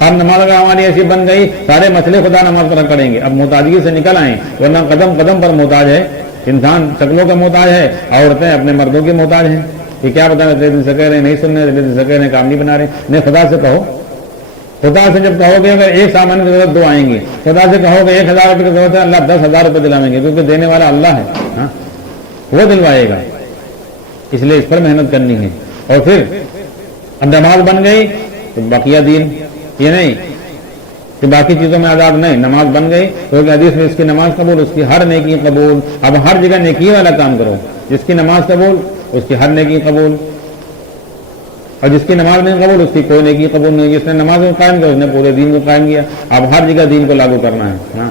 اب نماز اگر ہماری ایسی بن گئی سارے مسئلے خدا نماز پر کریں گے. اب محتاجگی سے نکل آئیں، ورنہ قدم قدم پر محتاج ہے انسان، شکلوں کا محتاج ہے، عورتیں اپنے مردوں کی محتاج ہیں. یہ کیا بتا رہے دن سے کہہ رہے نہیں سن رہے، دن سے کہہ رہے کام نہیں بنا رہے. نہیں، خدا سے کہو. خدا سے جب کہو گے اگر ایک سامان کی ضرورت 2 آئیں گی، خدا سے کہو گے 1000 روپے کی ضرورت ہے، اللہ 10,000 روپے دلائیں گے، کیونکہ دینے والا اللہ ہے، وہ دلوائے گا. اس لیے اس پر محنت کرنی ہے. اور پھر اب نماز بن گئی تو بقیہ دین، یہ نہیں کہ باقی چیزوں میں آزاد نہیں. نماز بن گئی تو حدیث میں اس کی نماز قبول، اس کی ہر نیکی قبول. اب ہر جگہ نیکی والا کام کرو. جس کی نماز قبول اس کی ہر نیکی قبول، اور جس کی نماز نہیں قبول اس کی کوئی نیکی قبول نہیں. جس نے نماز کو قائم کیا اس نے پورے دین کو قائم کیا. اب ہر جگہ دین کو لاگو کرنا ہے،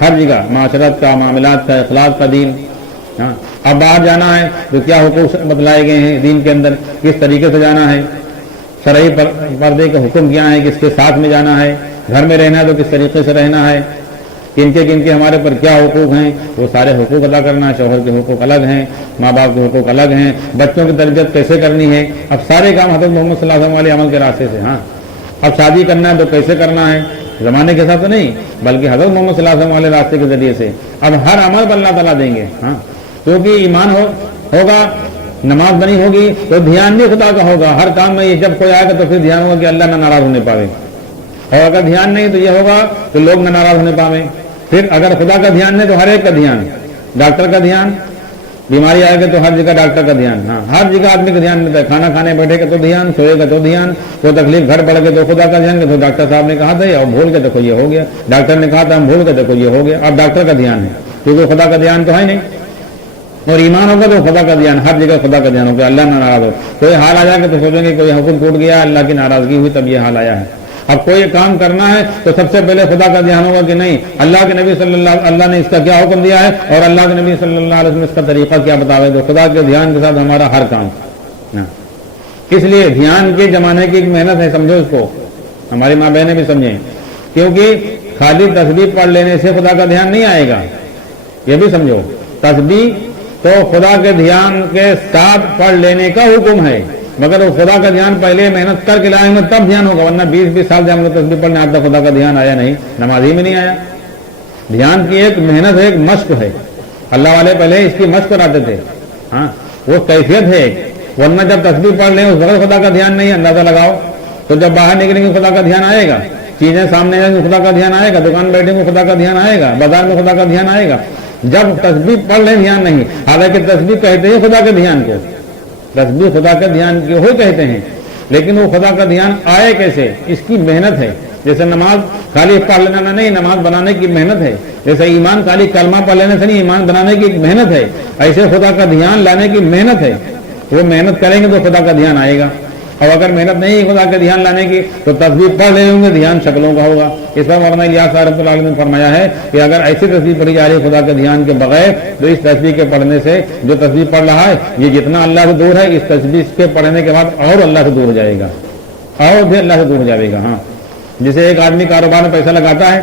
ہر جگہ معاشرت کا، معاملات کا، اخلاق کا دین. اب باہر جانا ہے تو کیا حقوق بتلائے گئے ہیں دین کے اندر، کس طریقے سے جانا ہے، شرعی پردے کے حکم کیا ہے، کس کے ساتھ میں جانا ہے، گھر میں رہنا ہے تو کس طریقے سے رہنا ہے، کن کے ہمارے پر کیا حقوق ہیں، وہ سارے حقوق ادا کرنا ہے. شوہر کے حقوق الگ ہیں، ماں باپ کے حقوق الگ ہیں، بچوں کی تربیت کیسے کرنی ہے. اب سارے کام حضرت محمد صلی اللہ علیہ وسلم والے عمل کے راستے سے. اب شادی کرنا ہے تو کیسے کرنا ہے، زمانے کے ساتھ نہیں بلکہ حضرت محمد صلی اللہ علیہ وسلم والے راستے کے ذریعے سے. اب ہر عمل پر اللہ تعالیٰ دیں گے، کیونکہ ایمان ہوگا، نماز بنی ہوگی تو دھیان بھی خدا کا ہوگا. ہر کام میں یہ جب کوئی آئے گا تو پھر دھیان ہوگا کہ اللہ نہ ناراض ہونے پاوے، اور اگر دھیان نہیں تو یہ ہوگا کہ لوگ نہ ناراض ہونے پاوے. پھر اگر خدا کا دھیان نہیں تو ہر ایک کا دھیان، ڈاکٹر کا دھیان، بیماری آئے گا تو ہر جگہ ڈاکٹر کا دھیان. ہر جگہ آدمی کا دھیان ملتا ہے. کھانا کھانے بیٹھے گا تو دھیان، سوئے گا تو دھیان، کوئی تکلیف گھر پڑ گئے تو خدا کا دھیان. تو ڈاکٹر صاحب نے کہا تھا اور بھول کے دیکھو یہ ہو گیا، ڈاکٹر نے کہا تھا ہم بھول کے دیکھو یہ ہو گیا. اب ڈاکٹر کا دھیان ہے کیونکہ خدا کا دھیان تو ہے نہیں. اور ایمان ہوگا تو خدا کا دھیان، ہر جگہ خدا کا دھیان ہوگا، اللہ نہ ناراض ہو. کوئی حال آ جائے گا تو سوچیں گے کوئی حکم ٹوٹ گیا، اللہ کی ناراضگی ہوئی تب یہ حال آیا ہے. اب کوئی کام کرنا ہے تو سب سے پہلے خدا کا دھیان ہوگا کہ نہیں اللہ کے نبی صلی اللہ نے اس کا کیا حکم دیا ہے اور اللہ کے نبی صلی اللہ علیہ وسلم اس کا طریقہ کیا بتاوے. تو خدا کے دھیان کے ساتھ ہمارا ہر کام. اس لیے دھیان کے زمانے کی ایک محنت ہے، سمجھو اس کو، ہماری ماں بہنیں بھی سمجھیں. کیونکہ خالی تسبیح پڑھ لینے سے خدا کا دھیان نہیں آئے گا، یہ بھی سمجھو. تسبیح تو خدا کے دھیان کے ساتھ پڑھ لینے کا حکم ہے، مگر وہ خدا کا دھیان پہلے محنت کر کے لائیں گے تب دھیان ہوگا. ورنہ 20 سال سے ہم لوگ تسبیح پڑھنے آج تک خدا کا دھیان آیا نہیں، نماز ہی میں نہیں آیا. دھیان کی ایک محنت ہے، ایک مشق ہے. اللہ والے پہلے اس کی مشق کراتے تھے، وہ کیفیت ہے. ورنہ جب تسبیح پڑھ لیں اس وقت خدا کا دھیان نہیں، اندازہ لگاؤ. تو جب باہر نکلیں گے خدا کا دھیان آئے گا، چیزیں سامنے جائیں گے خدا کا دھیان آئے گا، دکان بیٹھیں گے خدا کا دھیان آئے گا، بازار میں خدا کا دھیان آئے گا. جب تسبیح پڑھ لیں دھیان نہیں. حالانکہ تسبیح کہتے ہیں خدا کے دھیان کو، تسبیح خدا کے دھیان کو ہو کہتے ہیں، لیکن وہ خدا کا دھیان آئے کیسے، اس کی محنت ہے. جیسے نماز خالی پڑھ لینا نہیں، نماز بنانے کی محنت ہے. جیسے ایمان خالی کلمہ پڑھ لینے سے نہیں، ایمان بنانے کی ایک محنت ہے. ایسے خدا کا دھیان لانے کی محنت ہے. وہ محنت کریں گے تو خدا کا دھیان آئے گا. اور اگر محنت نہیں خدا کا دھیان لانے کی تو تسبیح پڑھ لے ہوں گے، دھیان شکلوں کا ہوگا. اس پر مولانا الیاس رحمۃ اللہ علیہ نے فرمایا ہے کہ اگر ایسی تسبیح پڑھی جا رہی ہے خدا کے دھیان کے بغیر تو اس تسبیح کے پڑھنے سے جو تسبیح پڑھ رہا ہے یہ جتنا اللہ سے دور ہے، اس تسبیح کے پڑھنے کے بعد اور اللہ سے دور ہو جائے گا، اور بھی اللہ سے دور ہو جائے گا. جسے ایک آدمی کاروبار میں پیسہ لگاتا ہے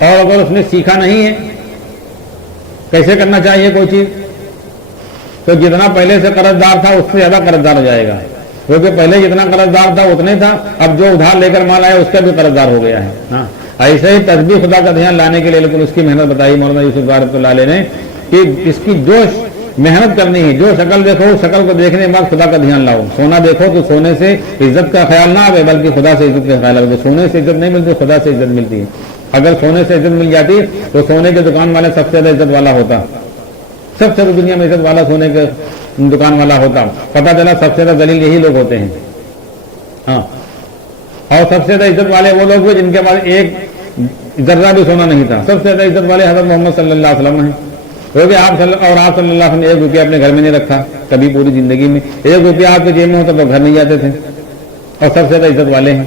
اور اگر اس نے سیکھا نہیں ہے کیسے کرنا چاہیے کوئی چیز، تو جتنا پہلے سے قرض دار تھا اس سے زیادہ قرض دار ہو جائے گا. کیونکہ پہلے جتنا قرضدار تھا اتنے تھا، اب جو ادھار لے کر مال آیا اس کا بھی قرضدار ہو گیا ہے. ہاں ایسے ہی تسبیح خدا کا دھیان لانے کے لیے لیکن اس کی محنت بتائی مولانا یوسف رحمۃ اللہ علیہ نے کہ اس کی جو محنت کرنی ہے، جو شکل دیکھو شکل کو دیکھنے کے بعد خدا کا دھیان لاؤ. سونا دیکھو تو سونے سے عزت کا خیال نہ آئے بلکہ خدا سے عزت کا خیال آئے. سونے سے عزت نہیں ملتی، خدا سے عزت ملتی ہے. اگر سونے سے عزت مل جاتی تو سونے کے دکان والے سب سے زیادہ عزت والا ہوتا، سب سے زیادہ دنیا میں عزت والا سونے کے دکان والا ہوتا. پتہ چلا سب سے زیادہ ذلیل یہی لوگ ہوتے ہیں. ہاں اور سب سے زیادہ عزت والے وہ لوگ ہوئے جن کے پاس ایک ذرہ بھی سونا نہیں تھا. سب سے زیادہ عزت والے حضرت محمد صلی اللہ علیہ وسلم ہیں. کیونکہ آپ صلی اللہ علیہ وسلم نے 1 روپیہ اپنے گھر میں نہیں رکھا کبھی پوری زندگی میں. 1 روپیہ آپ کے جیب میں ہوتا تو گھر نہیں جاتے تھے اور سب سے زیادہ عزت والے ہیں.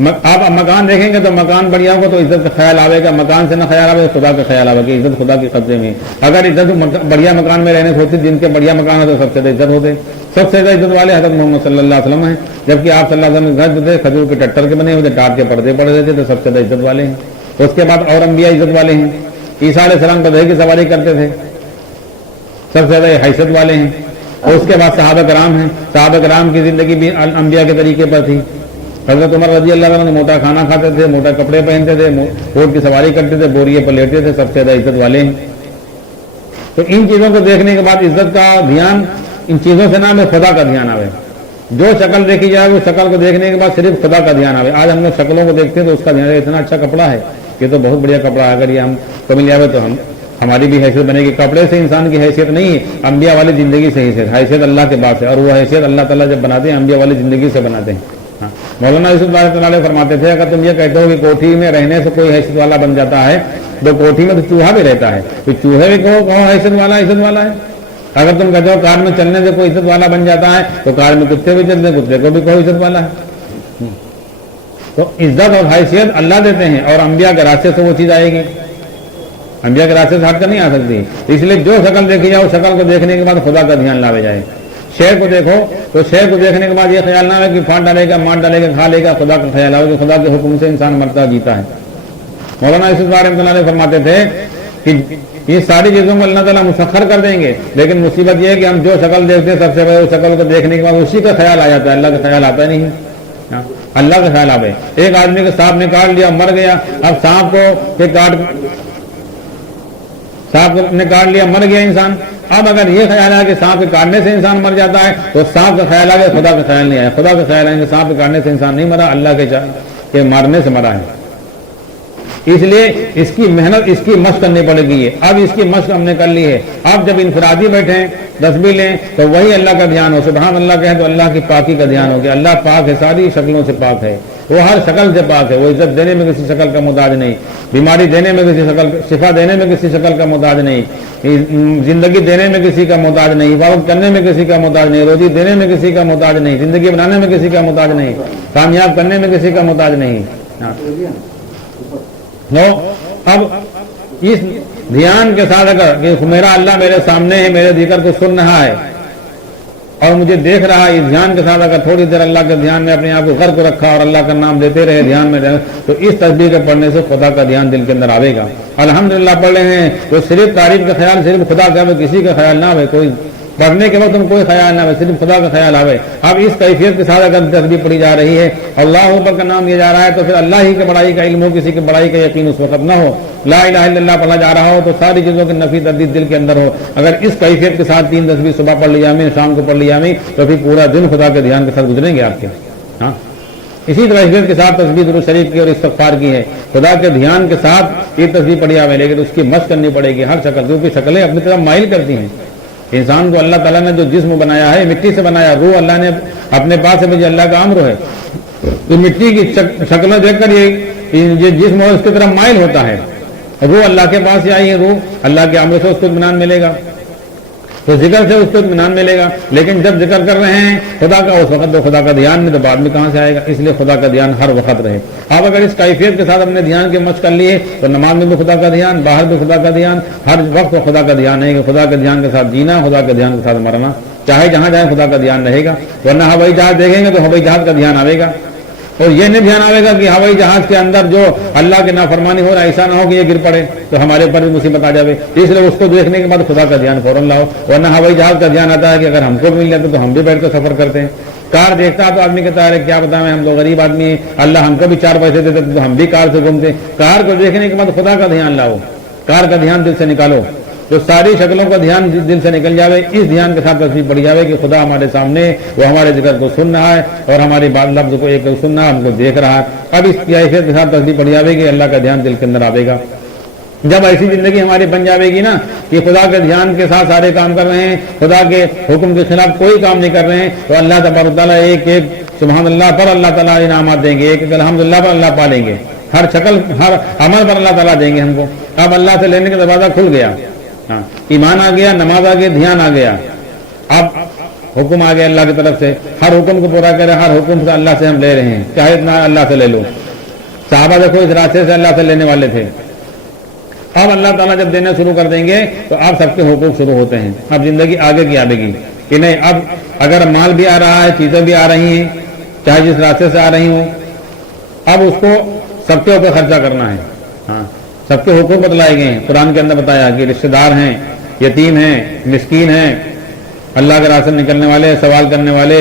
آپ مکان دیکھیں گے تو مکان بڑھیا ہوگا تو عزت کا خیال آئے گا، مکان سے نہ خیال آئے خدا کا خیال آئے گا. عزت خدا کے قبضے میں. اگر عزت بڑھیا مکان میں رہنے سے ہوتی، جن کے بڑھیا مکان ہوتے سب سے زیادہ عزت ہوتے. سب سے زیادہ عزت والے حضرت محمد صلی اللہ علیہ وسلم ہیں. جبکہ آپ صلی اللہ علیہ وسلم گھر جو تھے کھجور کے ٹٹر کے بنے ہوتے، ٹاٹ کے پردے پڑے رہتے تو سب سے زیادہ عزت والے ہیں. اس کے بعد اور انبیاء عزت والے ہیں. عیسیٰ علیہ السلام گدھے کی سواری کرتے تھے، سب سے زیادہ حیثیت والے ہیں. اور اس کے بعد صحابہ کرام ہیں. صحابہ کرام کی زندگی بھی انبیاء کے طریقے پر تھی. حضرت عمر رضی اللہ عنہ موٹا کھانا کھاتے تھے، موٹا کپڑے پہنتے تھے، اونٹ کی سواری کرتے تھے، بوریے پر لیٹتے تھے، سب سے زیادہ عزت والے ہیں. تو ان چیزوں کو دیکھنے کے بعد عزت کا دھیان ان چیزوں سے نام ہے خدا کا دھیان آئے. جو شکل دیکھی جائے وہ شکل کو دیکھنے کے بعد صرف خدا کا دھیان آئے. آج ہم لوگ شکلوں کو دیکھتے ہیں تو اس کا دھیان اتنا اچھا کپڑا ہے، یہ تو بہت بڑھیا کپڑا ہے، اگر یہ ہم کو مل جائے تو ہماری بھی حیثیت بنے گی. کپڑے سے انسان کی حیثیت نہیں ہے، انبیاء والی زندگی سے حیثیت اللہ کے پاس ہے. اور وہ حیثیت اللہ تعالیٰ جب بناتے ہیں انبیاء والی زندگی سے بناتے ہیں. مولانا یوسف رحمۃ اللہ فرماتے تھے اگر تم یہ کہتے ہو کہ کوٹھی میں رہنے سے کوئی حیثیت والا بن جاتا ہے تو کوٹھی میں تو چوہا بھی رہتا ہے، تو چوہے بھی کہو حیثیت والا ہے. اگر تم کہتے ہو کار میں چلنے سے کوئی عزت والا بن جاتا ہے تو کار میں کتے بھی چلتے ہیں، کتے کو بھی کوئی عزت والا ہے. تو عزت اور حیثیت اللہ دیتے ہیں اور انبیاء کے راستے سے وہ چیز آئے گی. انبیاء کے راستے سے ہٹ کر نہیں آ سکتی. اس لیے جو شکل دیکھی جائے اس شکل کو دیکھنے کے بعد خدا کا دھیان لاوے جائے. شہر کو دیکھو تو شہر کو دیکھنے کے بعد یہ خیال نہ ہے کہ پھاڑ ڈالے گا، مار ڈالے گا، کھا لے گا. خدا کا خیال آئے کہ خدا کے حکم سے انسان مرتا جیتا ہے. مولانا یوسف رحمۃ اللہ فرماتے تھے کہ یہ ساری چیزوں کو اللہ تعالیٰ مسخر کر دیں گے، لیکن مصیبت یہ ہے کہ ہم جو شکل دیکھتے ہیں سب سے پہلے اس شکل کو دیکھنے کے بعد اسی کا خیال آ جاتا ہے، اللہ کا خیال آتا ہی نہیں. اللہ کا خیال آئے. ایک آدمی کے سانپ نے کاٹ لیا، مر گیا. اب سانپ نے کاٹ لیا، مر گیا انسان. اب اگر یہ خیال ہے کہ سانپ کے کاٹنے سے انسان مر جاتا ہے تو سانپ کا خیال آ گیا، خدا کا خیال نہیں آیا. خدا کا خیال آئے کہ سانپ کے کاٹنے سے انسان نہیں مرا، اللہ کے مارنے سے مرا ہے. اس لیے اس کی محنت، اس کی مشق کرنی پڑے گی. اب اس کی مشق ہم نے کر لی ہے. اب جب انفرادی بیٹھیں تسبیح لیں تو وہی اللہ کا دھیان ہو. سبحان اللہ کہیں تو اللہ کی پاکی کا دھیان ہو کہ اللہ پاک ہے، ساری شکلوں سے پاک ہے، وہ ہر شکل سے پاک ہے. وہ عزت دینے میں کسی شکل کا محتاج نہیں، بیماری دینے میں کسی شکل، شفا دینے میں کسی شکل کا محتاج نہیں، زندگی دینے میں کسی کا محتاج نہیں، حفاظت کرنے میں کسی کا محتاج نہیں، روزی دینے میں کسی کا محتاج نہیں، زندگی بنانے میں کسی کا محتاج نہیں، کامیاب کرنے میں کسی کا محتاج نہیں. اب اس دھیان کے ساتھ اگر کہ میرا اللہ میرے سامنے ہے، میرے ذکر کو سن رہا ہے اور مجھے دیکھ رہا ہے، اس دھیان کے ساتھ اگر تھوڑی دیر اللہ کے دھیان میں اپنے آپ کو غرق رکھا اور اللہ کا نام لیتے رہے دھیان میں رہے تو اس تسبیح کے پڑھنے سے خدا کا دھیان دل کے اندر آئے گا. الحمدللہ پڑھ رہے ہیں تو صرف تعریف کا خیال صرف خدا کا آئے، کسی کا خیال نہ آئے. کوئی پڑھنے کے وقت کوئی خیال نہ آئے، صرف خدا کا خیال آئے. اب اس کیفیت کے ساتھ اگر تسبیح پڑھی جا رہی ہے، اللہ اوپر کا نام لیا جا رہا ہے تو پھر اللہ ہی کی بڑائی کا علم ہو، کسی کی بڑائی کا یقین اس وقت نہ ہو. لا الہ الا اللہ پڑھا جا رہا ہو تو ساری چیزوں کی نفی تردید دل کے اندر ہو. اگر اس کیفیت کے ساتھ 3 تسبیح صبح پڑھ لی جائیں، شام کو پڑھ لی جائیں تو پھر پورا دن خدا کے دھیان کے ساتھ گزریں گے آپ کے. ہاں اسی کیفیت کے ساتھ تسبیح درود شریف کی اور استغفار کی ہے. خدا کے دھیان کے ساتھ یہ تسبیح پڑھی جائے لیکن اس کی مشق کرنی پڑے گی. ہر شکل کیونکہ شکلیں اپنی طرف مائل کرتی ہیں. انسان کو اللہ تعالیٰ نے جو جسم بنایا ہے مٹی سے بنایا، روح اللہ نے اپنے پاس سے بھیجی، اللہ کا امر ہے. تو مٹی کی شکلیں دیکھ کر یہ جسم اس کی طرف مائل ہوتا ہے. روح اللہ کے پاس سے آئی ہے، روح اللہ کے امر سے اس کو اطمینان ملے گا، تو ذکر سے اس کو اطمینان ملے گا. لیکن جب ذکر کر رہے ہیں خدا کا اس وقت تو خدا کا دھیان نہیں، تو بعد میں کہاں سے آئے گا. اس لیے خدا کا دھیان ہر وقت رہے. آپ اگر اس کیفیت کے ساتھ اپنے دھیان کے مشق کر لیے تو نماز میں بھی خدا کا دھیان، باہر بھی خدا کا دھیان، ہر وقت خدا کا دھیان ہے کہ خدا کے دھیان کے ساتھ جینا، خدا کے دھیان کے ساتھ مرنا. چاہے جہاں جائیں خدا کا دھیان رہے گا. ورنہ ہوائی جہاز دیکھیں گے تو ہوائی جہاز کا دھیان آئے گا. اور یہ نہیں دھیان آئے گا کہ ہوائی جہاز کے اندر جو اللہ کی نافرمانی ہو رہا ہے ایسا نہ ہو کہ یہ گر پڑے تو ہمارے اوپر بھی مصیبت آ جائے، اس لیے اس کو دیکھنے کے بعد خدا کا دھیان فوراً لاؤ، ورنہ ہوائی جہاز کا دھیان آتا ہے کہ اگر ہم کو بھی مل جاتا تو ہم بھی بیٹھ کر سفر کرتے ہیں۔ کار دیکھتا تو آدمی کہتا ہے کیا بتائیں ہم تو غریب آدمی ہیں، اللہ ہم کو بھی 4 پیسے دیتے تو ہم بھی کار سے گھومتے۔ کار کو دیکھنے کے بعد خدا کا دھیان لاؤ، کار کا دھیان دل سے نکالو، جو ساری شکلوں کا دھیان دل سے نکل جاوے، اس دھیان کے ساتھ تصویر پڑ جاوے کہ خدا ہمارے سامنے، وہ ہمارے ذکر کو سن رہا ہے اور ہماری بات لفظ کو ایک سن رہا ہے، ہم کو دیکھ رہا ہے۔ اب اس کی حیثیت کے ساتھ تصویر پڑ جاوے کہ اللہ کا دھیان دل کے اندر آئے گا۔ جب ایسی زندگی ہماری بن جاوے گی نا کہ خدا کے دھیان کے ساتھ سارے کام کر رہے ہیں، خدا کے حکم کے خلاف کوئی کام نہیں کر رہے ہیں، تو اللہ تبارک و تعالیٰ ایک ایک سبحان اللہ پر اللہ تعالیٰ انعامات دیں گے، ایک ایک الحمدللہ پر اللہ پالیں گے، ہر شکل ہر عمل پر اللہ تعالیٰ دیں گے ہم کو۔ اب اللہ سے لینے کا دروازہ کھل گیا، ہاں ایمان آ گیا، نماز آ گیا، دھیان آ گیا، اب حکم آ گیا اللہ کی طرف سے، ہر حکم کو پورا کرے، ہر حکم سے اللہ سے ہم لے رہے ہیں، چاہے اتنا اللہ سے لے لو۔ صحابہ دیکھو اس راستے سے اللہ سے لینے والے تھے، اب اللہ تعالیٰ جب دینا شروع کر دیں گے تو اب سب کے حقوق شروع ہوتے ہیں، اب زندگی آگے کی آئے گی کہ نہیں، اب اگر مال بھی آ رہا ہے، چیزیں بھی آ رہی ہیں، چاہے جس راستے سے آ رہی ہوں، اب اس کو سب کے اوپر خرچہ کرنا ہے۔ ہاں سب کے حقوق بتلائے گئے ہیں، قرآن کے اندر بتایا کہ رشتہ دار ہیں، یتیم ہیں، مسکین ہیں، اللہ کے راستے نکلنے والے، سوال کرنے والے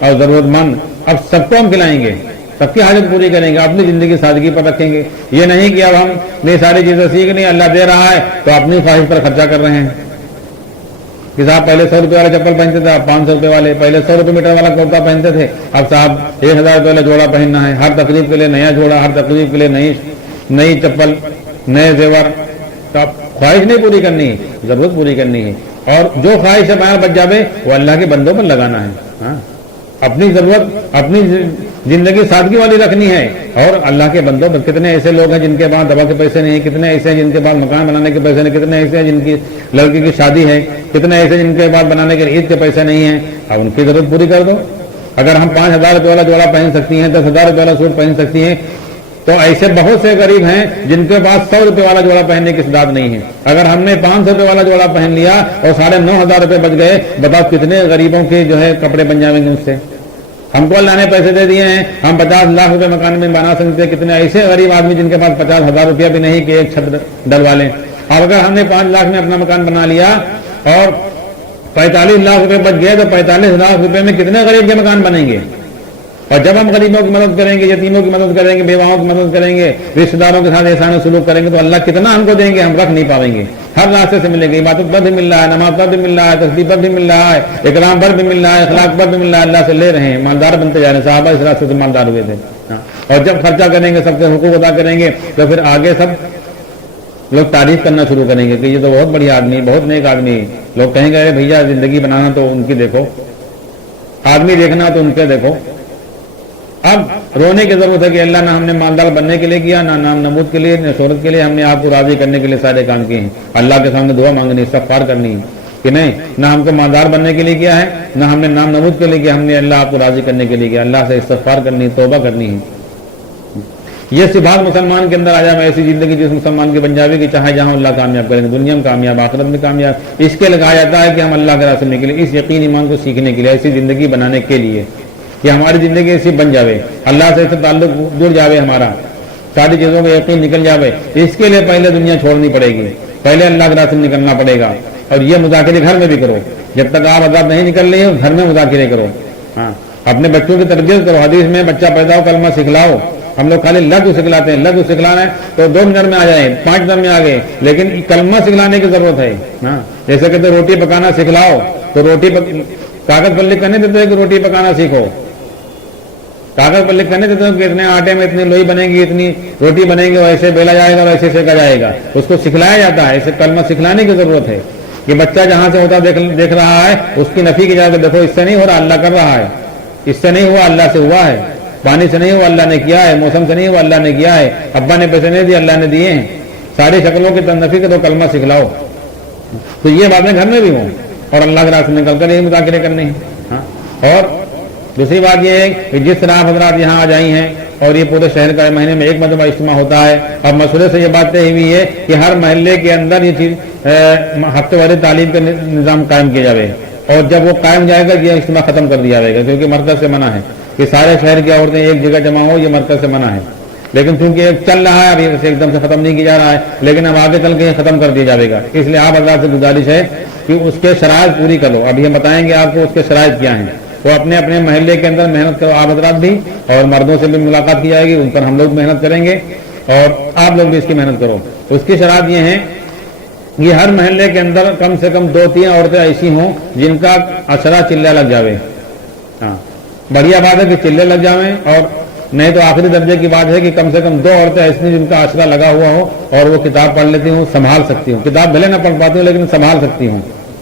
اور ضرورت مند، اب سب کو ہم کھلائیں گے، سب کی حاجت پوری کریں گے، اپنی زندگی سادگی پر رکھیں گے۔ یہ نہیں کہ اب ہم نے ساری چیزیں سیکھ نہیں، اللہ دے رہا ہے تو اپنی خواہش پر خرچہ کر رہے ہیں کہ صاحب پہلے 100 روپے والے چپل پہنتے تھے، اب 500 روپے والے، پہلے 100 روپے میٹر والا کرتا پہنتے تھے، اب صاحب 1000 روپے والا جوڑا پہننا ہے، ہر تقریب کے لیے نیا جوڑا، ہر تقریب کے لیے نئی چپل، نئے زیور۔ تو اب خواہش نہیں پوری کرنی ہے، ضرورت پوری کرنی ہے، اور جو خواہش سے باہر بچ جاوے وہ اللہ کے بندوں پر لگانا ہے۔ ہاں اپنی ضرورت، اپنی زندگی سادگی والی رکھنی ہے، اور اللہ کے بندوں پر کتنے ایسے لوگ ہیں جن کے پاس دوا کے پیسے نہیں ہیں، کتنے ایسے ہیں جن کے پاس مکان بنانے کے پیسے نہیں، کتنے ایسے ہیں جن کی لڑکی کی شادی ہے، کتنے ایسے جن کے پاس بنانے کے عید کے پیسے نہیں ہیں، اب ان کی ضرورت پوری کر دو۔ اگر ہم 5000 روپے والا جوڑا پہن سکتی ہیں، 10,000 روپے والا سوٹ پہن سکتی ہیں، تو ایسے بہت سے غریب ہیں جن کے پاس 100 روپے والا جوڑا پہننے کی استعداد نہیں ہے۔ اگر ہم نے 500 روپے والا جوڑا پہن لیا اور 9,500 روپے بچ گئے، بتاؤ کتنے غریبوں کے جو ہے کپڑے بن جائیں گے اس سے۔ ہم کو اللہ نے پیسے دے دیے ہیں، ہم 50 لاکھ روپے مکان میں بنا سکتے ہیں، کتنے ایسے غریب آدمی جن کے پاس 50,000 روپیہ بھی نہیں کہ ایک چھت ڈلوا لیں۔ اور اگر ہم نے 5 لاکھ میں اپنا مکان بنا لیا اور 45 لاکھ روپے بچ گئے، تو 45 لاکھ روپے میں کتنے غریب کے مکان بنیں گے؟ اور جب ہم غریبوں کی مدد کریں گے، یتیموں کی مدد کریں گے، بیواؤں کی مدد کریں گے، رشتہ داروں کے ساتھ احسان سلوک کریں گے، تو اللہ کتنا ہم کو دیں گے، ہم رکھ نہیں پائیں گے۔ ہر راستے سے ملے گا، عبادت پر بھی مل رہا ہے، نماز پر بھی مل رہا ہے، تسبیح پر بھی مل رہا ہے، اکرام پر بھی مل رہا ہے، اخلاق پر بھی مل رہا ہے، اللہ سے لے رہے ہیں، مالدار بنتے جا رہے ہیں۔ صحابہ اس راستے سے مالدار ہوئے تھے۔ اور جب خرچہ کریں گے، سب کے حقوق ادا کریں گے، تو پھر آگے سب لوگ تعریف کرنا شروع کریں گے کہ یہ تو بہت بڑھیا آدمی، بہت نیک آدمی۔ لوگ کہیں گے بھیا زندگی بنانا تو ان کی دیکھو، آدمی دیکھنا تو ان کے دیکھو۔ اب رونے کی ضرورت ہے کہ اللہ نہ ہم نے مالدار بننے کے لیے کیا، نہ نام نمود کے لیے، نہ شہرت کے لیے، ہم نے آپ کو راضی کرنے کے لیے سارے کام کیے ہیں۔ اللہ کے سامنے دعا مانگنی، استغفار کرنی ہے کہ نہیں، نہ ہم کو مالدار بننے کے لیے کیا ہے، نہ ہم نے نام نمود کے لیے کیا، ہم نے اللہ آپ کو راضی کرنے کے لیے کیا۔ اللہ سے استغفار کرنی، توبہ کرنی ہے۔ یہ صفات مسلمان کے اندر آ جائے، ایسی زندگی جس مسلمان کی بن جائے کہ چاہے جہاں اللہ کامیاب کریں گے، دنیا میں کامیاب، آخرت میں کامیاب۔ اس کے لگایا جاتا ہے کہ ہم اللہ کے راستے کے لیے، اس یقین ایمان کو سیکھنے کے لیے، ایسی زندگی بنانے کے لیے کہ ہماری زندگی ایسی بن جاوے، اللہ سے تعلق جڑ جاوے، ہمارا ساری چیزوں کا یقین نکل جاوے۔ اس کے لیے پہلے دنیا چھوڑنی پڑے گی، پہلے اللہ کے راستے نکلنا پڑے گا۔ اور یہ مذاکرے گھر میں بھی کرو، جب تک آپ آزاد نہیں نکل رہے ہو گھر میں مذاکرے کرو۔ ہاں اپنے بچوں کی تربیت کرو، حدیث میں بچہ پیدا ہو کلمہ سکھلاؤ۔ ہم لوگ خالی لفظ سکھلاتے ہیں، لفظ سکھلانا ہے تو 2 منٹ میں آ جائیں، 5 منٹ میں آ گئے، لیکن کلمہ سکھلانے کی ضرورت ہے۔ ہاں جیسے کہتے روٹی پکانا سکھلاؤ، تو کاغذ پر لکھ کرنے دیتے ہیں کہ روٹی پکانا سیکھو، کاغذ پر لکھ کرنے دیتے ہیں کہ اتنے آٹے میں اتنی لوئی بنے گی، اتنی روٹی بنے گی، ویسے بیلا جائے گا، ویسے سیکا جائے گا، اس کو سکھلایا جاتا ہے۔ اسے کلمہ سکھلانے کی ضرورت ہے کہ بچہ جہاں سے ہوتا دیکھ رہا ہے، اس کی نفی کی جگہ پہ دیکھو اس سے نہیں ہو رہا، اللہ کر رہا ہے، اس سے نہیں ہوا اللہ سے ہوا ہے، پانی سے نہیں ہوا اللہ نے کیا ہے، موسم سے نہیں ہوا اللہ نے کیا ہے، ابا نے پیسے نہیں دیے اللہ نے دیے ہیں، ساری شکلوں کی نفی کے تو کلمہ سکھلاؤ۔ تو یہ باتیں گھر میں بھی ہوں اور اللہ کے راستے نکل کر یہی مذاکرے کرنے ہیں۔ ہاں اور دوسری بات یہ ہے کہ جس طرح حضرات یہاں آ جائی ہیں اور یہ پورے شہر کا مہینے میں 1 مرتبہ اجتماع ہوتا ہے، اور مسئلے سے یہ بات طے ہوئی ہے کہ ہر محلے کے اندر یہ چیز ہفتے والی تعلیم کا نظام قائم کیا جائے، اور جب وہ قائم جائے گا یہ اجتماع ختم کر دیا جائے گا، کیونکہ مرکز سے منع ہے۔ کہ سارے شہر کی عورتیں ایک جگہ جمع ہو، یہ مرکز سے منع ہے، لیکن چونکہ ایک چل رہا ہے ابھی اسے ایک دم سے ختم نہیں کیا جا رہا ہے، لیکن اب آگے چل کے ختم کر دیا جائے گا، اس لیے آپ حضرات سے گزارش ہے کہ اس کے شرائط پوری کرو. ابھی ہم بتائیں گے آپ کو اس کے شرائط کیا ہیں. وہ اپنے اپنے محلے کے اندر محنت کرو آپ حضرات بھی، اور مردوں سے بھی ملاقات کی جائے گی، ان پر ہم لوگ محنت کریں گے اور آپ لوگ بھی اس کی محنت کرو. اس کی شرائط یہ ہیں یہ ہر محلے کے اندر کم سے کم 2-3 عورتیں ایسی ہوں جن کا اشرا چلہ لگ جاوے. ہاں بڑھیا بات ہے کہ چلے لگ جاویں، اور نہیں تو آخری درجے کی بات ہے کہ کم سے کم 2 عورتیں ایسی جن کا اشرا لگا ہوا ہو اور وہ کتاب پڑھ لیتی ہوں، سنبھال سکتی ہوں. کتاب بھلے نہ پڑھ پاتی ہوں لیکن سنبھال سکتی ہوں.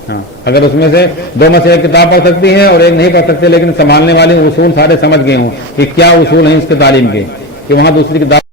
ہاں اگر اس میں سے 2 میں سے ایک کتاب پڑھ سکتی ہے اور ایک نہیں پڑھ سکتے لیکن سنبھالنے والی اصول سارے سمجھ گئے ہوں کہ کیا اصول ہیں اس کے تعلیم کے، کہ وہاں دوسری کتاب